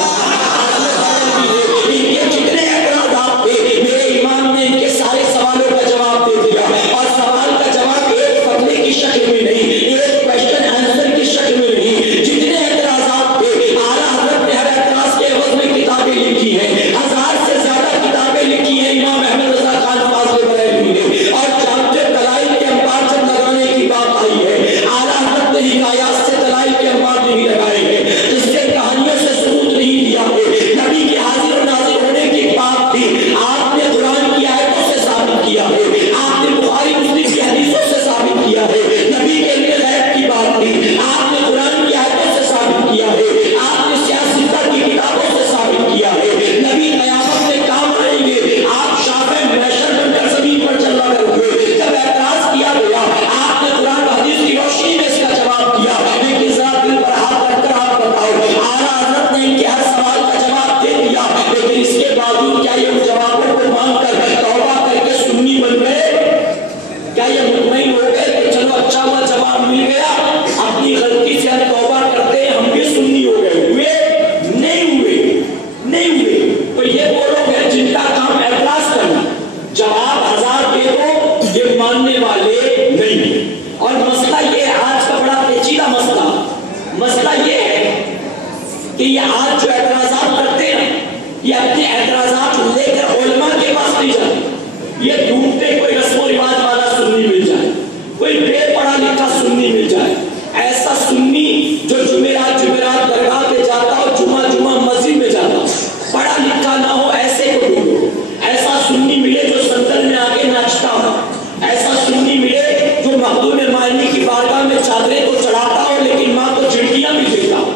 ان کے جتنے اعتراضات تھے, میرے امام نے ان کے سارے سوالوں کا جواب دے دیا. اور سوال کا جواب ایک فتوے کی شکل میں نہیں, ایک کویسچن آنسر کی شکل میں نہیں. جتنے اعتراضات تھے, اعلیٰ حضرت نے ہر اعتراض کے عوض میں کتابیں لکھی ہیں. 1000 سے زیادہ کتابیں لکھی ہیں امام احمد رضا خان فاضل بریلوی نے. اور جب دلائل کے انبار جب لگانے کی بات آئی ہے, اعلیٰ حضرت نے حکایات سے دلائل کے انبار نہیں لگائے ہیں, جس سے کہانیوں سے ثبوت نہیں دیا ہے. نبی کے حاضر و ناظر ہونے کی بات تھی, آپ نے قرآن کی آیتوں سے ثابت کیا ہے, آپ نے بخاری مسلم کی حدیثوں سے ثابت کیا ہے. نبی کے علم غیب کی بات تھی, آپ نے قرآن کی آیتوں سے ثابت کیا ہے, آپ نے سیاستہ کی کتابوں سے ثابت کیا ہے. نبی قیامت میں کام آئیں گے, آپ شافع محشر بن کر زمین پر چل رہے ہوئے. جب اعتراض کیا گیا, آپ نے قرآن و حدیث کی روشنی میں اس کا جواب دیا. لیکن ذرا دل پر ہاتھ رکھ کر آپ بتاؤ, اعلیٰ حضرت نے ان کے ہر سوال کا جواب دے دیا, لیکن اس کے باوجود کیا یہ ان جوابوں کو مان کر توبہ کر کے سنی بن گئے؟ کیا یہ مطمئن ہو گئے کہ چلو اچھا ہوا جواب مل گیا, اپنی غلطی سے ہم توبہ کرتے ہیں, ہم بھی سنی ہو گئے؟ ہوئے نہیں ہوئے, نہیں ہوئے. تو یہ وہ لوگ ہیں جن کا کام اعتراض کرنا, جواب 1000 دے دو, یہ ماننے والے نہیں. اور مسئلہ یہ ہے, آج کا بڑا پیچیدہ مسئلہ یہ ہے کہ یہ آج جو اعتراضات کرتے ہیں, یہ اپنے اعتراضات لے کر علماء کے پاس نہیں جاتے. یہ ڈھونڈتے کوئی رسم و رواج والا سنی مل جائے, کوئی بے پڑھا لکھا سنی مل جائے, ایسا سنی جو جمعرات درگاہ پہ جاتا ہو, جمعہ مسجد میں جاتا ہو, پڑھا لکھا نہ ہو, ایسے کو ڈھونڈو. ایسا سنی ملے جو سندل میں آگے ناچتا ہو, ایسا سنی ملے جو مخدوم معنی کی بارگاہ میں چادریں کو چڑھاتا ہو لیکن ماں کو جھڑکیاں بھی دیتا ہو,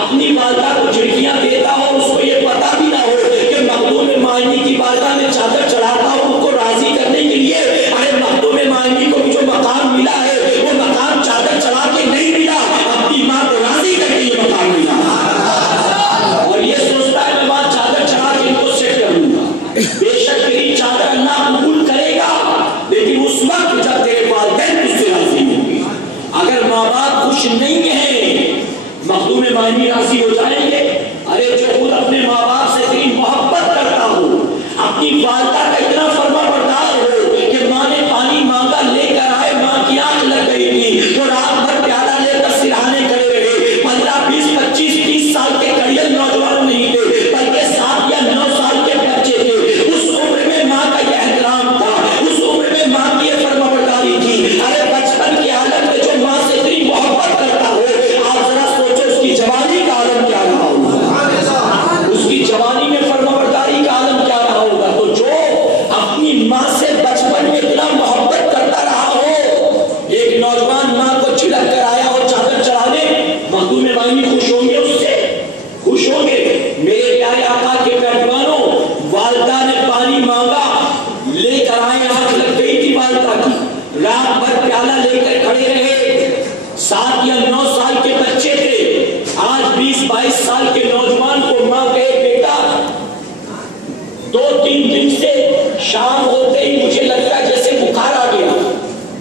اپنی والدہ کو جھڑکیاں دیتا ہو, اس کو یہ پتا بھی نہ ہو کہ مخدوم معنی کی بارگاہ میں چادر چڑھاتا ہو ان کو راضی کرنے کے لیے. ارے مخدوم معنی کو جو مقام ملا ہے, وہ مقام چادر چڑھا کے نہیں ملا, اپنی ماں کو راضی کر کے یہ مقام ملا. اور یہ سوچتا ہے میں وہاں چادر چڑھا کے ان کو سیٹ کر دوں گا. بے شک تیری چادر اللہ قبول کرے گا, لیکن اس وقت جب تیرے والدین تجھ سے راضی ہوں گے. اگر ماں باپ خوش نہیں ہیں, مخدوم معنی راضی ہو جائیں گے. ارے جو خود اپنے ماں باپ سے اتنی محبت اپنی والدہ کا اتنا فرما بردار ہو کہ ماں نے پانی مانگا لے کر آئے، ماں کی آنکھ لگ گئی تھی تو رات بھر پیالہ لے کر سرہانے کھڑے رہے۔ 15 20 25 30 سال کے کڑیل نوجوان نہیں تھے بلکہ 7 یا 9 سال کے بچے تھے۔ اس عمر میں ماں کا یہ احترام تھا، اس عمر میں ماں کی یہ فرما برداری تھی۔ ارے بچپن کی حالت میں جو ماں سے اتنی محبت کرتا ہو، آپ ذرا سوچو اس کی جوانی کا عالم کیا رہا ہوگا، اس کی جوانی میں فرما برداری کا عالم کیا رہا ہوگا۔ تو جو اپنی ماں سے بچپن میں اتنا محبت کرتا رہا ہو، ایک نوجوان ماں کو چھلک کر آیا ہو چادر چڑھانے، مخدوم معنی خوش ہوں گے، اس سے خوش ہوں گے۔ میرے پیارے آقا کے پیروانوں، والدہ نے پانی مانگا لے کر آئے، آنکھ لگ گئی تھی والدہ کی، رات بھر پیالہ لے کر کھڑے رہے۔ 7 یا 9 سال کے بچے تھے، آج 20 22 سال کے نوجوان کو ماں کہے بیٹا 2-3 دن سے شام ہوتے ہی مجھے لگتا ہے جیسے بخار آ گیا،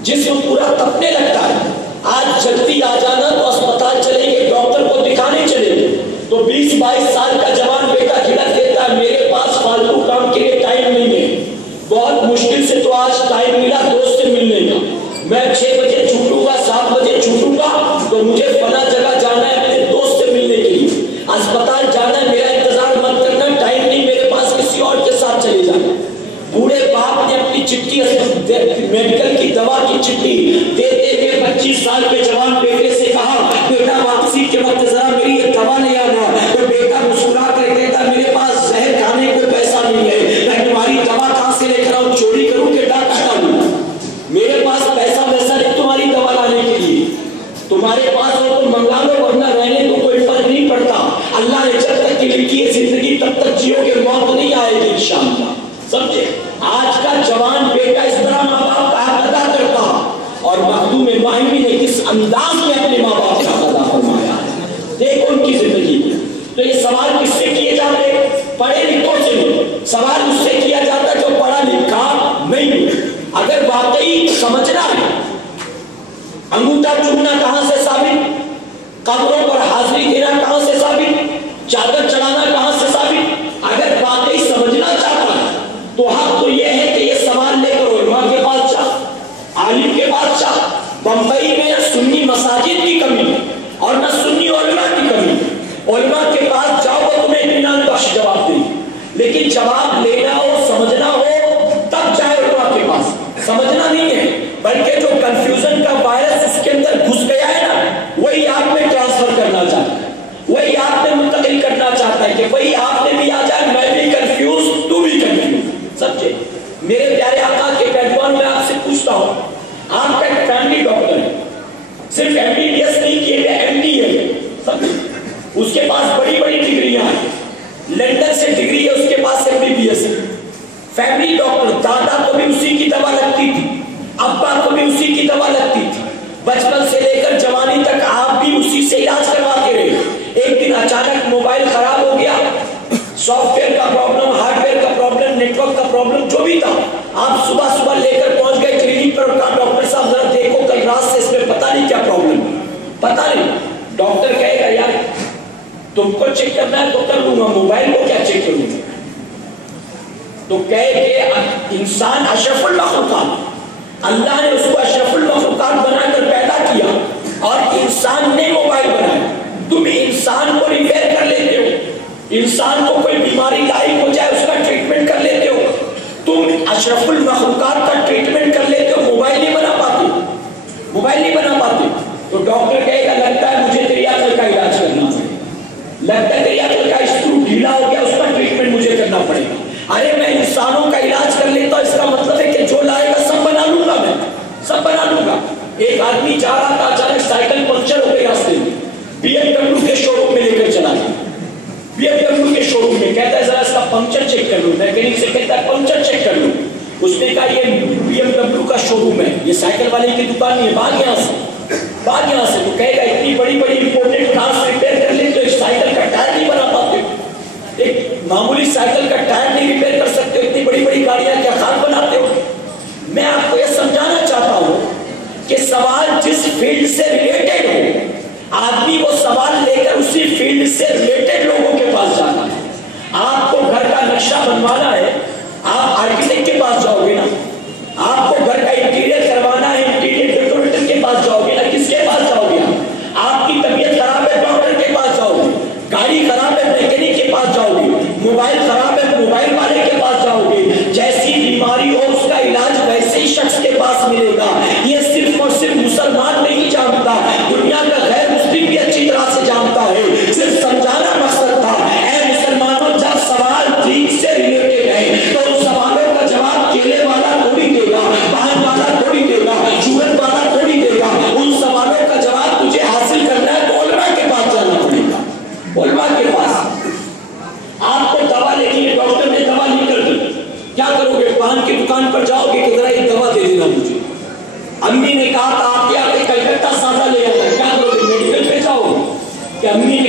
جسم پورا تپنے لگتا ہے، آج جلدی آ جانا تو اسپتال چلیں گے، ڈاکٹر کو دکھانے چلیں گے۔ تو 20 22 سال کا جوان بیٹا جھڑک دیتا ہے میرے پاس فالتو کام کے لیے ٹائم نہیں ہے، بہت مشکل سے تو آج ٹائم ملا دوست سے ملنے کا، میں 6 بجے چھوٹوں گا 7 بجے چھوٹوں گا تو مجھے فلاں جگہ جانا ہے اپنے دوست سے ملنے کے لیے، اسپتال جانا ہے، میرا انتظار مت کرنا، ٹائم نہیں میرے پاس، کسی اور کے ساتھ چلے جانا۔ بوڑھے باپ نے اپنی چٹھی میڈیکل کی دوا کی چٹھی دیتے ہوئے 25 سال کے جوان بیٹے سے کہا بیٹا واپسی کے وقت ذرا میری یہ دوا لے آنا، تو بیٹا مسکرا کر کہتا میرے پاس زہر کھانے کو پیسہ نہیں ہے، میں تمہاری دوا کہاں سے لے کر آؤں، چوری کروں کہ ڈاکہ ڈالوں، میرے پاس پیسہ ویسا نہیں تمہاری دوا لانے کے لیے، تمہارے پاس ہو تو منگا لو ورنہ رہنے تو کوئی فرق نہیں پڑتا، اللہ نے جب تک کی لکھی ہے زندگی تب تک جیو گے، موت نہیں آئے گی انشاءاللہ۔ سمجھے آج کا جوان بیٹا اس طرح ماں باپ کا حق ادا کرتا، اور مخدوم ماہمی نے کس انداز میں اپنے ماں باپ کا حق ادا فرمایا ہے، دیکھو ان کی زندگی میں۔ تو یہ سوال کس سے کیے جاتے؟ پڑھے لکھوں سے نہیں، سوال اس سے کیا جاتا جو پڑھا لکھا نہیں۔ اگر واقعی سمجھنا ہے، انگوٹھا چومنا کہاں سے ثابت، قبروں پر حاضری دینا کہاں سے ثابت، چادر چڑھانا کہاں سے ثابت، اگر واقعی سمجھنا چاہتا ہے تو حق تو یہ ہے کہ یہ سوال لے کر علماء کے پاس جا، عالم کے پاس جا۔ بمبئی میں نہ سنی مساجد کی کمی ہے اور نہ سنی علماء کی کمی ہے، علماء کے پاس جاؤ وہ تمہیں اطمینان بخش جواب دیں، لیکن جواب لینا ہو سمجھنا ہو تب جائے علماء کے پاس، سمجھنا نہیں ہے، بلکہ جو کنفیوژن کا وائرس اس کے اندر گھس گیا ہے نا وہی آپ میں ٹرانسفر کرنا چاہتا ہے، وہی آپ میں منتقل کرنا چاہتا ہے کہ وہی آپ میں بھی آ جائے، میں بھی کنفیوز تو بھی کنفیوز۔ سمجھے میرے پیارے آقا کے پیروان، میں آپ سے پوچھتا ہوں، آپ کا ایک فیملی ڈاکٹر ہے، صرف MBBS نہیں کیے گئے MD ہے، سمجھے اس کے پاس بڑی بڑی ڈگریاں ہیں، لندن سے ڈگری ہے اس کے پاس MBBS ہے، فیملی ڈاکٹر، دادا کو بھی اسی کی دوا لگتی تھی، ابا کو بھی اسی کی دوا لگتی تھی، بچپن سے لے کر جوانی تک آپ بھی اسی سے علاج کرواتے رہے۔ ایک دن اچانک موبائل خراب ہو گیا، سافٹ ویئر کا پرابلم، ہارڈ ویئر کا پرابلم، نیٹ ورک کا پرابلم، جو بھی تھا، آپ صبح صبح لے کر پہنچ گئے کلینک پر، کہا ڈاکٹر صاحب ذرا دیکھو کل رات سے اس میں پتہ نہیں کیا پرابلم ہے، پتہ نہیں۔ ڈاکٹر کہے گا یار تم کو چیک کرنا ہے تو کر لوں گا، موبائل کو کیا چیک کروں گا؟ تو کہے کہ انسان اشرف المخلوقات، اللہ نے اس کو اشرف المخلوقات بنا کر پیدا کیا اور انسان نے موبائل بنایا، تم انسان کو ریپیئر کر لیتے ہو، انسان کو کوئی بیماری لاحق ہو جائے اس کا ٹریٹمنٹ کر لیتے ہو، تم اشرف المخلوقات کا ٹریٹمنٹ کر لیتے ہو، موبائل نہیں بنا پاتے، موبائل نہیں بنا پاتے۔ تو ڈاکٹر کہے گا لگتا ہے مجھے تیری عقل کا علاج کرنا پڑے گا، لگتا ہے تیری عقل کا اسکرو ڈھیلا ہو گیا، اس کا ٹریٹمنٹ مجھے کرنا پڑے گا۔ ارے میں انسانوں کا علاج کر لیتا ہوں، اس کا مطلب ہے کہ جو لائے گا سب بنا لوں گا، میں سب بنا لوں گا۔ ایک آدمی جا رہا تھا، اچانک سائیکل پنکچر ہو گئی راستے میں، BMW کے شو روم میں لے کر چلا گیا، BMW کے شو روم میں، کہتا ہے ذرا اس کا پنکچر چیک کر لوں، میکینک سے کہتا ہے پنکچر چیک کر لوں، اس نے کہا یہ BMW کا شو روم ہے، یہ سائیکل والے کی دکان نہیں ہے، بھاگ یہاں سے، بھاگ یہاں سے۔ تو کہے گا اتنی بڑی بڑی امپورٹنٹ کارز ریپیئر کر لیں تو ایک سائیکل کا ٹائر نہیں بنا پاتے، ایک معمولی سائیکل کا ٹائر نہیں ریپیئر کر سکتے، اتنی بڑی بڑی گاڑیاں کیا خان بناتے ہو؟ میں آپ کو یہ سمجھانا چاہتا ہوں کہ سوال جس فیلڈ سے ریلیٹڈ ہو، آدمی وہ سوال لے کر اسی فیلڈ سے ریلیٹڈ لوگوں کے پاس جانا ہے۔ آپ کو گھر کا نقشہ بنوانا ہے،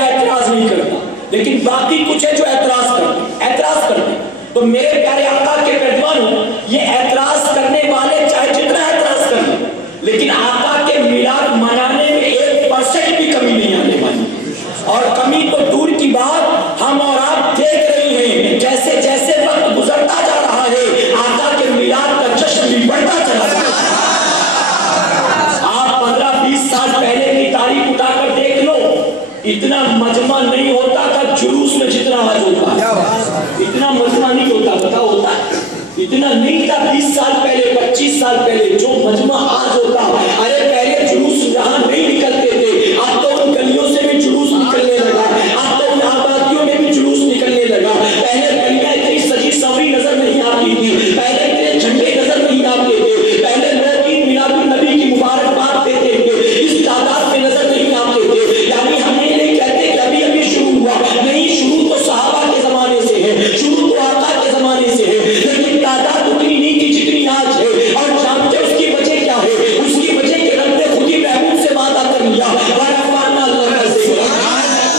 یا اعتراض نہیں کرتا، لیکن باقی کچھ ہے جو اعتراض کرتے. تو میرے پیارے آقا کے پیروانوں، یہ اعتراض کرنے والے چاہے جتنا اعتراض کر لیں، لیکن آقا کے میلاد منانے میں 1% بھی کمی نہیں آنے والی. اور کمی تو دور کی بات، ہم اور آپ دیکھ رہے ہیں جیسے جیسے وقت گزرتا جا رہا ہے آقا کے میلاد کا جشن بھی بڑھتا چلا جا رہا ہے. آپ 15-20 سال پہلے کی تاریخ اٹھا کر دیکھ لو، اتنا مجمع نہیں ہوتا تھا جلوس میں جتنا آج ہوتا ہے. اتنا مجمع نہیں ہوتا، پتا ہوتا ہے اتنا نہیں تھا 20 سال پہلے 25 سال پہلے جو مجمع آج ہوتا. ارے پہلے جلوس جہاں نہیں نکلتے تھے، اب تو ان گلیوں سے بھی جلوس نکلنے لگا، اب تو ان آبادیوں میں بھی جلوس نکلنے لگا. پہلے گلیاں اتنی سجی سوری نظر نہیں آتی تھی، پہلے اتنے جھنڈے نظر نہیں آتے تھے، پہلے لوگ عید میلاد النبی کی مبارکباد دیتے تھے، اس تعداد میں نظر نہیں آتے تھے. یعنی ہم یہ نہیں کہتے کہ ابھی ابھی شروع ہوا، نہیں، شروع تو صحابہ کے زمانے سے ہے، شروع تو آقا کے زمانے سے ہے، لیکن تعداد اتنی نہیں تھی جتنی آج ہے. اور جانتے اس کی وجہ کیا ہے؟ اس کی وجہ کہ رب نے خود ہی محبوب سے وعدہ کر لیا، ورفعنا اللہ کا ذکر،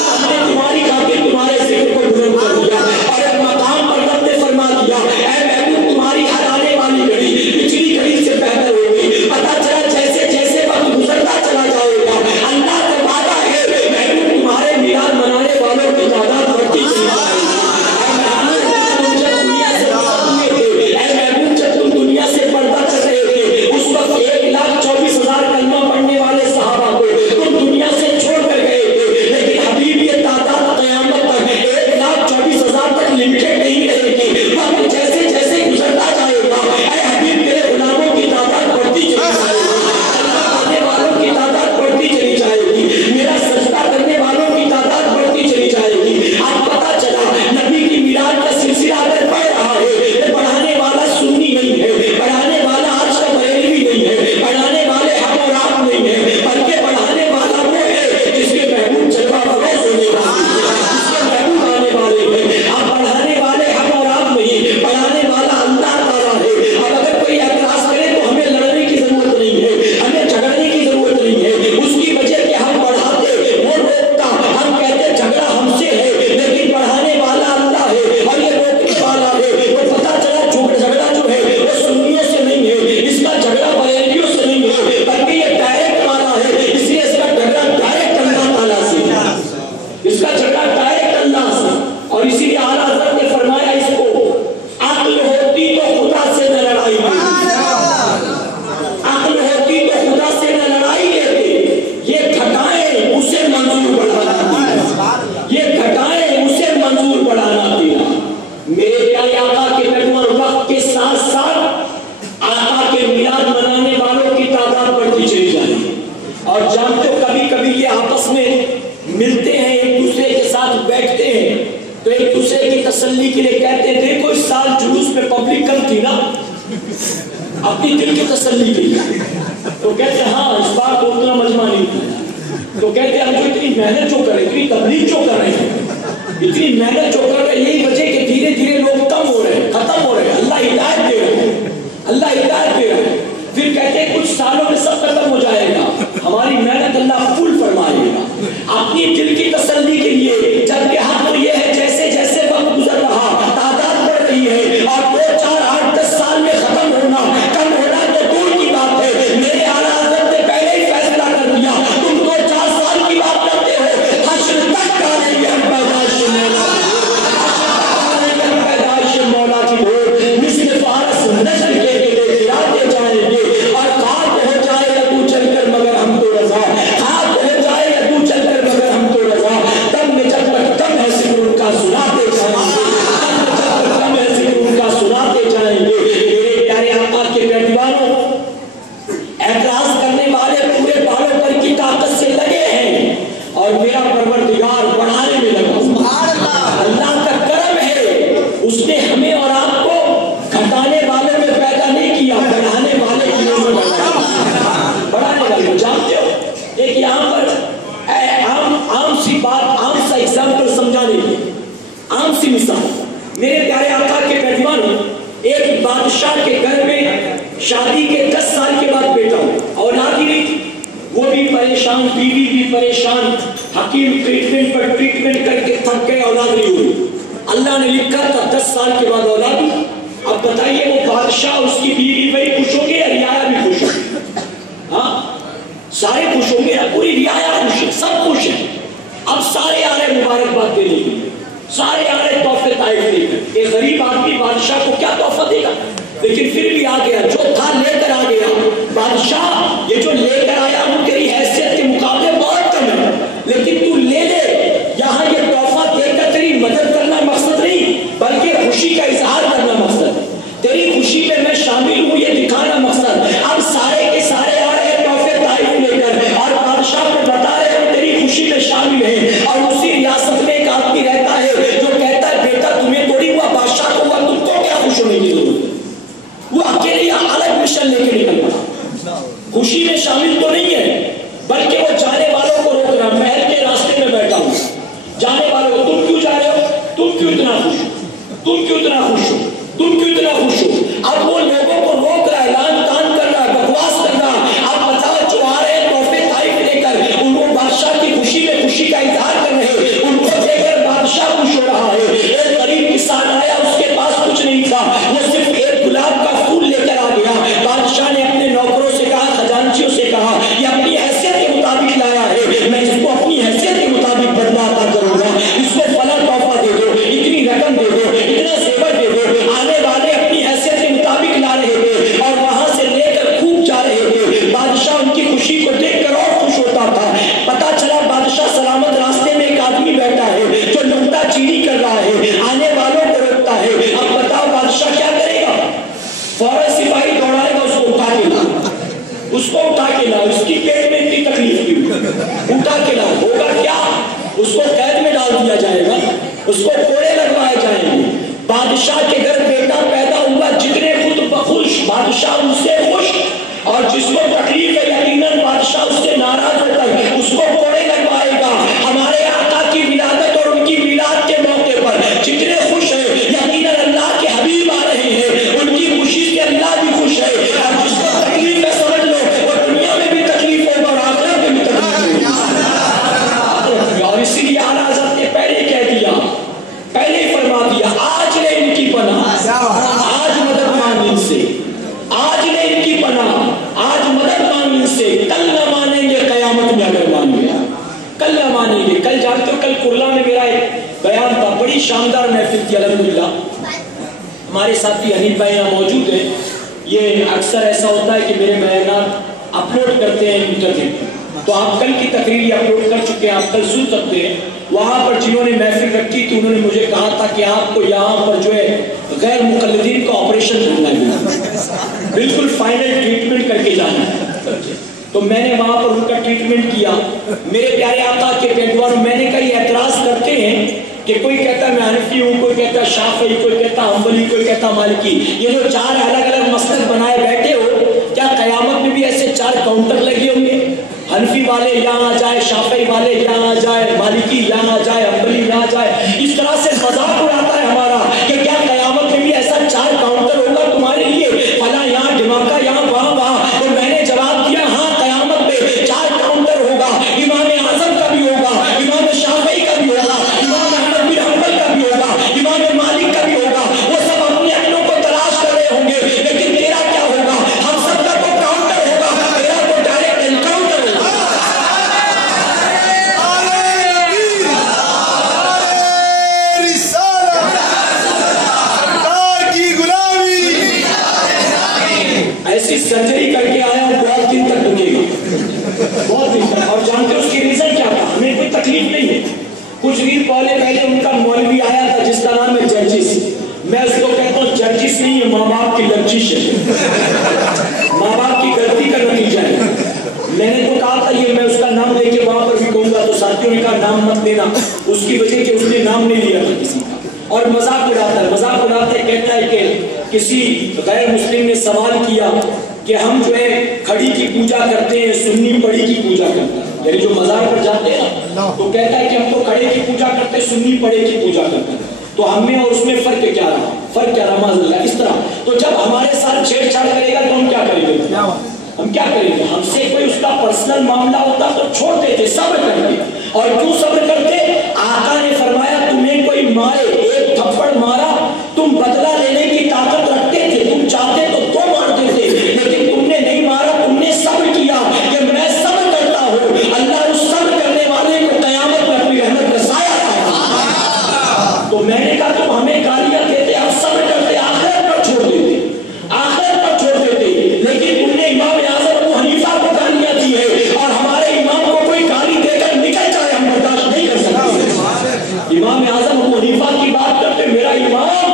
ہم نے تمہاری خاطر تمہارے ذکر کو بلند کر دیا. اور ایک مقام پر رب نے فرما دیا، اے محبوب تمہاری ہر آنے والی گھڑی پچھلی گھڑی سے بہتر ہوگی. پتہ چلا جیسے جیسے وقت گزرتا چلا جائے گا، اللہ کا وعدہ ہے محبوب تمہارے میلاد منانے والوں کی تعداد بڑھتی چلی جائے گی. دنیا سے پردہ کر رہے تھے اس وقت 1,24,000 کلمہ پڑھنے والے صحابہ کو تم دنیا سے چھوڑ کر گئے تھے، لیکن حبیب یہ تعداد قیامت تک 1,24,000 تک لمیٹڈ نہیں رہے گی. وقت جیسے جیسے گزرتا جائے گا اے حبیب تیرے غلاموں کی تعداد بڑھتی چلی جائے گی، اللہ پانے والوں کی تعداد بڑھتی چلی جائے گی، میرا سجدہ کرنے والوں کی تعداد بڑھتی چلی جائے گی. اب پتہ چلا نبی کی میلاد کا سلسلہ اگر بڑھ رہا ہے، پڑھانے والا سنی نہیں ہے، پڑھانے والا آج کا بریلوی نہیں ہے، پڑھانے والے ہم اور آپ نہیں ہے، بلکہ پڑھانے والا وہ ہے جس کے محبوب جلوہ فروز ہونے والے ہیں، جس کے محبوب آنے والے ہیں. اب پڑھانے والے ہم اور آپ نہیں، پڑھانے والا اللہ تعالیٰ ہے. اب اگر کوئی اعتراض کرے تو ہمیں لڑنے کی ضرورت نہیں ہے، ہمیں جھگڑنے کی ضرورت نہیں ہے. اس کی وجہ کہ ہم پڑھاتے وہ روکتا، ہم کہتے جھگڑا ہم سے ہے، لیکن پڑھانے والا اللہ ہے اور یہ روکنے والا ہے. وہ پتہ چلا جھگڑا جو ہے وہ سنیوں سے نہیں ہے، اس کا جھگڑا بریلیوں سے نہیں ہے، بلکہ یہ ڈائریکٹ والا ہے. اس لیے اس کا جھگڑا ڈائریکٹ اللہ تعالیٰ سے، اس کا جھگڑا ڈائریکٹ اللہ سے. اور اسی لیے اعلیٰ حضرت نے فرمایا اس کو عقل ہوتی تو خدا سے نہ لڑائی لیتے، عقل ہوتی تو خدا سے نہ لڑائی لیتے. یہ گھٹائیں اسے منظور بڑھانا دیا، یہ گھٹائیں اسے منظور بڑھانا دیا. میرے پیارے آقا کے پیغمبر وقت کے ساتھ ساتھ آقا کے میلاد منانے والوں کی تعداد بڑھتی چلی جائے گی. اور جانتے ہو کبھی کبھی یہ آپس میں ملتے ہیں، ایک دوسرے کے ساتھ بیٹھتے ہیں تو ایک دوسرے کی تسلی کے لیے کہتے ہیں دیکھو اس سال جلوس میں پبلک کم تھی نا، اپنی دل کی تسلی کے لیے. تو کہتے ہیں ہاں اس بار تو اتنا مجمع نہیں تھا. تو کہتے ہیں ہم جو اتنی محنت جو کر رہے ہیں، اتنی تبلیغ جو کر رہے ہیں، اتنی محنت جو کر رہے ہیں، یہی وجہ کہ دھیرے دھیرے لوگ کم ہو رہے ہیں، ختم ہو رہے ہیں. اللہ ہدایت دے رہے ہیں، اللہ ہدایت دے رہے ہیں. پھر کہتے ہیں کچھ سالوں میں سب ختم ہو جائے گا، ہماری محنت اللہ پھول فرمائے گا. اپنی دل کی تسلی کے لیے، جبکہ حق تو یہ ہے جیسے جیسے وقت گزر رہا تعداد بڑھ رہی ہے اور 2, 4, 8, 10 سال میں ختم ہونا، کم ہونا تو دور کی بات ہے. میرے اعلیٰ حضرت نے پہلے ہی فیصلہ کر دیا تم 2, 4 سال کی بات کرتے ہو، حشر تک ڈالیں گے ہم پیدائش مولا کی بھوٹ مثل فارس نشر کے گراتے جائیں گے. اور خاک ہو جائے یا تو چل کر مگر ہم تو رضا، خاک ہو جائے یا تو چل کر مگر ہم تو رضا. تب میں جب تک کم ہے ذکر ان کا سناتے جائیں گے، تب میں جب تک کم ہے ذکر ان کا سناتے جائیں گے. میرے پیارے آقا کے بیٹھوانوں، اعتراض کرنے والے پورے بالوں پر کی طاقت سے لگے ہیں اور میرا پروردگار بڑھانے میں لگا. اللہ کا کرم ہے، اس نے ہمیں اور آپ کو گھٹانے والے میں پیدا نہیں کیا، بڑھانے والے کی بڑھانے والے. جانتے ہو ایک یہاں پر عام سی بات، عام سا ایگزامپل سمجھانے کی، عام سی مثال. میرے پیارے آقا کے بیٹھوانوں، ایک بادشاہ کے گھر میں شادی کے 10 سال کے بعد بیٹا ہو، اولاد ہی نہیں تھی، وہ بھی پریشان، بیوی بھی پریشان، حکیم ٹریٹمنٹ پر ٹریٹمنٹ کر کے تھک گئے، اولاد نہیں ہوئی. اللہ نے لکھا تھا 10 سال کے بعد اولاد. اب بتائیے وہ بادشاہ اس کی بیوی بھائی خوش ہو گئے یا رعایا بھی خوش ہو گئے؟ ہاں سارے خوش ہو گئے، پوری رعایا خوش ہے، سب خوش ہیں. اب سارے آ رہے مبارکباد دینے کے لیے، سارے آ رہے تحفے تائف لے کر. ایک غریب آدمی بادشاہ کو کیا تحفہ دے گا؟ لیکن پھر بھی آ گیا، جو تھا لے کر آ گیا. بادشاہ یہ جو لے کر آیا ہوں تیری حیثیت کے مقابلے بہت کم ہے، لیکن تو لے لے. یہاں یہ تحفہ دے کر تیری مدد کرنا مقصد نہیں بلکہ خوشی کا اظہار کرنا مقصد ہے. تیری خوشی میں میں شامل ہوں یہ دکھانا مقصد. اب سارے کے سارے آ رہے ہیں تحفے تائف لے کر اور بادشاہ کو بتا رہے ہیں تیری خوشی میں شامل ہیں. اور اسی ریاست میں ایک آدمی رہتا ہے جو کہتا ہے بیٹا تمہیں تھوڑی ہوا، بادشاہ کو ہوا، تم کو کیا خوش ہونے کی ضرورت ہے؟ وہ اکیلے الگ مشن لے کے نکل پڑا، خوشی میں شامل تو نہیں ہے بلکہ وہ جانے والوں کو روک رہا. محل کے راستے میں بیٹھا ہوں، جانے والوں تم کیوں جا رہے ہو؟ تم کیوں اتنا خوش ہو؟ تم کیوں اتنا خوش ہو؟ تم کیوں اتنا خوش ہو؟ اب وہ لوگوں کو روک رہا ہے، اعلان تان کر رہا ہے، بکواس کر رہا ہے. اب بتاؤ جو آ رہے ہیں تحفے تائف لے کر ان کو بادشاہ کی خوشی میں خوشی کا اظہار کر رہے ہیں، ان کو دیکھ کر بادشاہ خوش ہو رہا ہے. ایک غریب کسان آیا، اس کے پاس کچھ نہیں تھا، وہ صرف ایک گلاب کا پھول لے کر آ گیا. بادشاہ نے اپنے نوکروں سے کہا، خزانچیوں سے کہا یہ اپنی حیثیت کے مطابق لایا ہے، میں اس کو اپنی حیثیت کے مطابق بدلہ عطا کروں گا. اس کو فلاں تحفہ دے دو، اتنی رقم دے دو، اتنا زیور دے دو. آنے والے اپنی حیثیت کے مطابق لا رہے تھے اور وہاں سے لے کر خوب جا رہے تھے. بادشاہ ان کی خوشی کو دیکھ کر اور خوش ہوتا تھا. پتا چلا بادشاہ سلامت راستے میں ایک آدمی بیٹھا ہے جو لوٹا چیری کر رہا ہے، آنے والوں کو روکتا ہے. اب بتاؤ بادشاہ کیا کرے گا؟ فوراً سپاہی دوڑائے گا، اس کو اٹھا کے لا، اس کو اٹھا کے لا. اس کی پیٹ میں اتنی تکلیف کی، اٹھا کے لا. ہوگا کیا؟ اس کو قید میں ڈال دیا جائے گا، اس کو کوڑے لگوائے جائیں گے. بادشاہ کے گھر بیٹا پیدا ہوا، جتنے خود بخوش بادشاہ ان سے خوش، اور جس کو تکلیف ہے یقیناً بادشاہ اس سے ناراض ہوتا ہے، اس کو کوڑے لگوائے گا. ہمارے آقا کی ولادت اور ان کی میلاد کے موقع پر جتنے خوش ہیں یقیناً اللہ کے حبیب آ رہے ہیں، ان کی خوشی سے اللہ بھی خوش ہے. اور جس کو تکلیف ہے سمجھ لو وہ دنیا میں بھی تکلیف ہوگا اور آخرت میں بھی تکلیف ہوگی. اور اسی لیے اعلیٰ حضرت نے پہلے کہہ دیا، پہلے ہی فرما دیا، آج لے ان کی پناہ، آج مدد مانگ ان سے، آج لے ان کی پناہ، آج مدد مانگ ان سے. کل نہ مانیں گے قیامت میں اگر مان گیا، کل نہ مانیں گے. کل جانتے ہو کل کرلا میں میرا ایک بیان تھا، بڑی شاندار محفل تھی الحمدللہ. ہمارے ساتھی حنیف بھائی یہاں موجود ہیں. یہ اکثر ایسا ہوتا ہے کہ میرے بیانات اپلوڈ کرتے ہیں انٹرنیٹ پر، تو آپ کل کی تقریر اپلوڈ کر چکے ہیں، آپ کل سن سکتے ہیں. وہاں پر جنہوں نے محفل رکھی تھی انہوں نے مجھے کہا تھا کہ آپ کو یہاں پر جو ہے غیر مقلدین کا آپریشن کرنا ہے، بالکل فائنل ٹریٹمنٹ کر کے جانا ہے. تو میں نے وہاں پر ان کا ٹریٹمنٹ کیا. میرے پیارے آقا کے پیغمبر میں نے کئی اعتراض کرتے ہیں کہ کوئی کہتا ہے میں حنفی ہوں، کوئی کہتا ہے شافعی، کوئی کہتا ہے حنبلی، کوئی کہتا ہے مالکی. یہ جو 4 الگ الگ مسلک بنائے بیٹھے ہو، کیا قیامت میں بھی ایسے 4 کاؤنٹر لگے ہوں گے؟ حنفی والے یہاں آ جائے، شافعی والے یہاں آ جائے، مالکی یہاں آ جائے، حنبلی یہاں آ جائے. اس طرح سے مذاق اڑاتا ہے ہمارا کہ کیا قیامت میں بھی ایسا 4 کاؤنٹر ہوگا تمہارے لیے، فلاں یہاں، دھماکہ یہاں، وہاں وہاں. تو میں نے جواب دیا ہاں قیامت میں 4 کاؤنٹر ہوگا. امام اعظم کا بھی ہوگا، امام شافعی کا بھی ہوگا، امام احمد بن حنبل کا بھی ہوگا، امام مالک کا بھی ہوگا. وہ سب اپنی اپنوں کو تلاش کر رہے ہوں گے، لیکن تیرا کیا ہوگا؟ ہم سب کا تو کاؤنٹر ہوگا، تیرا تو ڈائریکٹ انکاؤنٹر ہوگا. ایسی سرجری کر کے آیا ہوں، بہت دن تک رکے گا، بہت دن تک. اور جانتے اس کی ریزن کیا تھا؟ ہمیں کوئی تکلیف نہیں ہے. کچھ دن پہلے ان کا مولوی آیا تھا جس کا نام ہے جرجس. میں اس کو کہتا ہوں جرجس نہیں ہے، ماں باپ کی لرزش ہے، ماں باپ کی غلطی کا نتیجہ ہے. میں نے تو کہا تھا یہ میں اس کا نام لے کے وہاں پر بھی کہوں گا، تو ساتھیوں نے کہا نام مت دینا، اس کی وجہ کہ اس نے نام نہیں لیا تھا کسی کا. اور مذاق اڑاتا ہے، مذاق اڑاتے کہتا ہے کہ کسی غیر مسلم نے سوال کیا کہ ہم جو ہے کھڑی کی پوجا کرتے ہیں، سنی پڑی کی پوجا کرتے ہیں. یعنی جو مزار پر جاتے ہیں نا تو کہتا ہے کہ ہم تو کھڑے کی پوجا کرتے ہیں، سنی پڑے کی پوجا کرتے ہیں. تو ہم میں اور اس میں فرق کیا رہا؟ فرق کیا رہا؟ معاذ اللہ. اس طرح تو جب ہمارے ساتھ چھیڑ چھاڑ کرے گا تو ہم کیا کریں گے؟ ہم کیا کریں گے؟ ہم سے کوئی اس کا پرسنل معاملہ ہوتا تو چھوڑ دیتے، صبر کر کے. اور کیوں صبر کرتے؟ آقا نے فرمایا تمہیں کوئی مارے، ایک تھپڑ مارا، تم بدلہ لینے کی طاقت رکھتے تھے، تم چاہتے تو دو مار دیتے، لیکن تم نے نہیں مارا، تم نے صبر کیا کہ میں صبر کرتا ہوں۔ اللہ اس صبر کرنے والے کو قیامت میں اپنی رحمت کا سایہ کرے۔ تو میں نے کہا تم ہمیں گالیاں دیتے، ہم صبر کرتے، آخرت پر چھوڑ دیتے، آخرت پر چھوڑ دیتے، لیکن تم نے امام اعظم ابو حنیفہ کو گالیاں دی ہے، اور ہمارے امام کو کوئی گالی دے کر نکل جائے ہم برداشت نہیں کر سکتے۔ امام اعظم ابو حنیفہ کی بات کرتے، میرا امام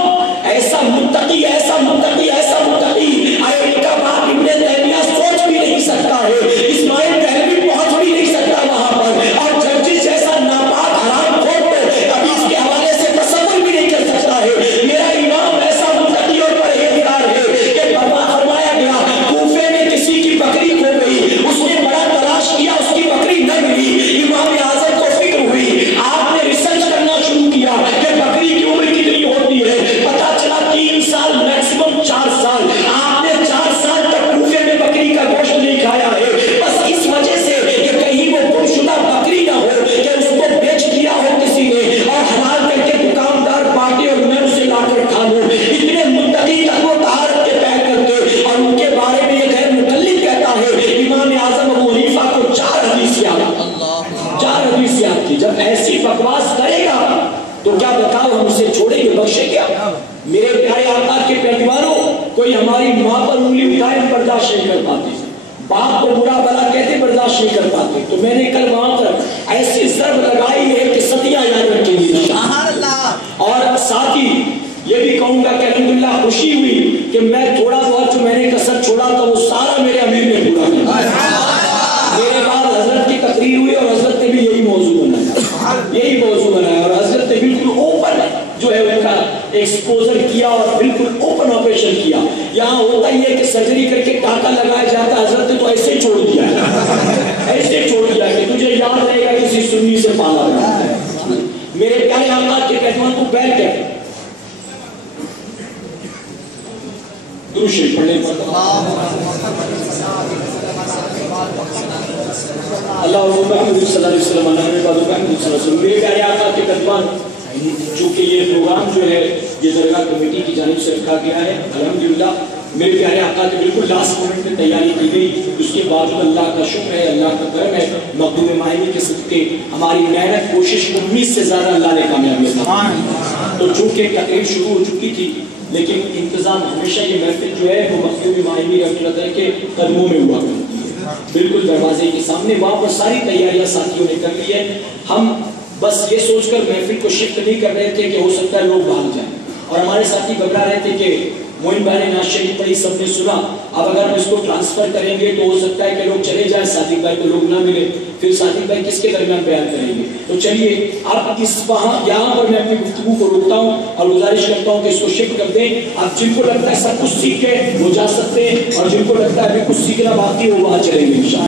ایسا متقی، ایسا متقی، ایسا متقی، ان کا بات ابن تیمیہ سوچ بھی نہیں سکتا ہے، اسماعیل دہلوی پہنچ بھی نہیں سکتا وہاں پر، اور جرجس جیسا ناپاک حرام خور کو کبھی اس کے حوالے سے تصور بھی نہیں کر سکتا ہے۔ میرا امام ایسا متقی اور پرہیزگار ہے کہ فرمایا گیا کوفے میں کسی کی بکری کھو گئی، اس نے بڑا تلاش کیا، اس کی بکری نہ ملی، امام اعظم کو فکر ہوئی، آپ نے ریسرچ کرنا شروع کیا کہ بکری کی عمر کتنی ہوتی ہے، پتا چلا 3 سال میکسیمم 4 سال، آپ نے 4 سال تک کوفے میں بکری کا گوشت نہیں کھایا ہے، بس اس وجہ سے کہ کہیں وہ گم شدہ بکری نہ ہو کہ اس کو بیچ دیا ہو کسی نے اور حلال کر کے دکاندار بانٹے اور میں اسے لا کر کھا لوں۔ اتنے متقی تقوی و طہارت کے پہ کرتے، اور ان کے بارے میں یہ غیر مقلد کہتا ہے امام اعظم ابو حنیفہ کو 4 حدیث یاد، 4 حدیث یاد تھی۔ جب ایسی بکواس کرے گا تو کیا بتاؤ ہم اسے چھوڑیں گے، بخشے کیا؟ میرے پیارے آقا کے پیروانوں، کوئی ہماری ماں پر انگلی اٹھائے ہم برداشت نہیں کر پاتے، باپ کو برا بھلا کہتے برداشت نہیں کر پاتے۔ تو میں نے کل وہاں پر ایسی ضرب لگائی ہے کہ صدیاں یاد رکھیں گی اور ساتھ ہی یہ بھی کہوں گا کہ الحمدللہ خوشی ہوئی کہ میں تھوڑا بہت جو میں نے کسر چھوڑا تھا وہ سارا میرے امیر نے پورا کیا۔ میرے بعد حضرت کی تقریر ہوئی اور حضرت نے بھی یہی موضوع بنایا، یہی موضوع بنایا، اور حضرت نے بالکل اوپن جو ہے ان کا ایکسپوزر کیا اور بالکل اوپن آپریشن کیا۔ یہاں ہوتا ہی ہے کہ سرجری کر کے ٹانکا لگایا جاتا ہے، حضرت نے تو ایسے ہی چھوڑ دیا، ایسے چھوڑ دیا کہ تجھے یاد رہے گا کسی سنی سے پالا رہا ہے۔ میرے پیارے آقا کے پیروان کو بیٹھ کر درود شریف پڑھنے اللہم محمد صلی اللہ علیہ وسلم میرے پیارے آقا کے پیروان، چونکہ یہ پروگرام جو ہے یہ درگاہ کمیٹی کی جانب سے رکھا گیا ہے، الحمدللہ میرے پیارے آقا کے بالکل لاسٹ مومنٹ میں تیاری کی گئی، اس کے بعد اللہ کا شکر ہے، اللہ کا کرم ہے، مقدوم ماہمی کے صدقے ہماری محنت کوشش 19 سے زیادہ اللہ نے کامیابی عطا کی۔ تو چونکہ تقریب شروع ہو چکی تھی لیکن انتظام ہمیشہ یہ محفل جو ہے وہ مقدوم ماہمی رحمۃ اللہ کے قدموں میں ہوا کرتی ہے، بالکل دروازے کے سامنے، وہاں پر ساری تیاریاں ساتھیوں نے کر لی ہے۔ ہم بس یہ سوچ کر محفل کو شفٹ نہیں کر رہے تھے کہ ہو سکتا ہے لوگ بھاگ جائیں، اور ہمارے ساتھی گھبرا رہے تھے کہ موئن بھائی نے نعت شریف پڑھی، سب نے سنا، اب اگر ہم اس کو ٹرانسفر کریں گے تو ہو سکتا ہے کہ لوگ چلے جائیں، صادق بھائی کو لوگ نہ ملے، پھر صادق بھائی کس کے درمیان بیان کریں گے؟ تو چلیے اب اس یہاں پر میں اپنی گفتگو کو روکتا ہوں اور گزارش کرتا ہوں کہ اس کو شفٹ کر دیں۔ اب جن کو لگتا ہے سب کچھ سیکھ کے وہ جا سکتے ہیں، اور جن کو لگتا ہے ابھی کچھ سیکھنا باقی ہو وہاں چلیں گے انشاءاللہ۔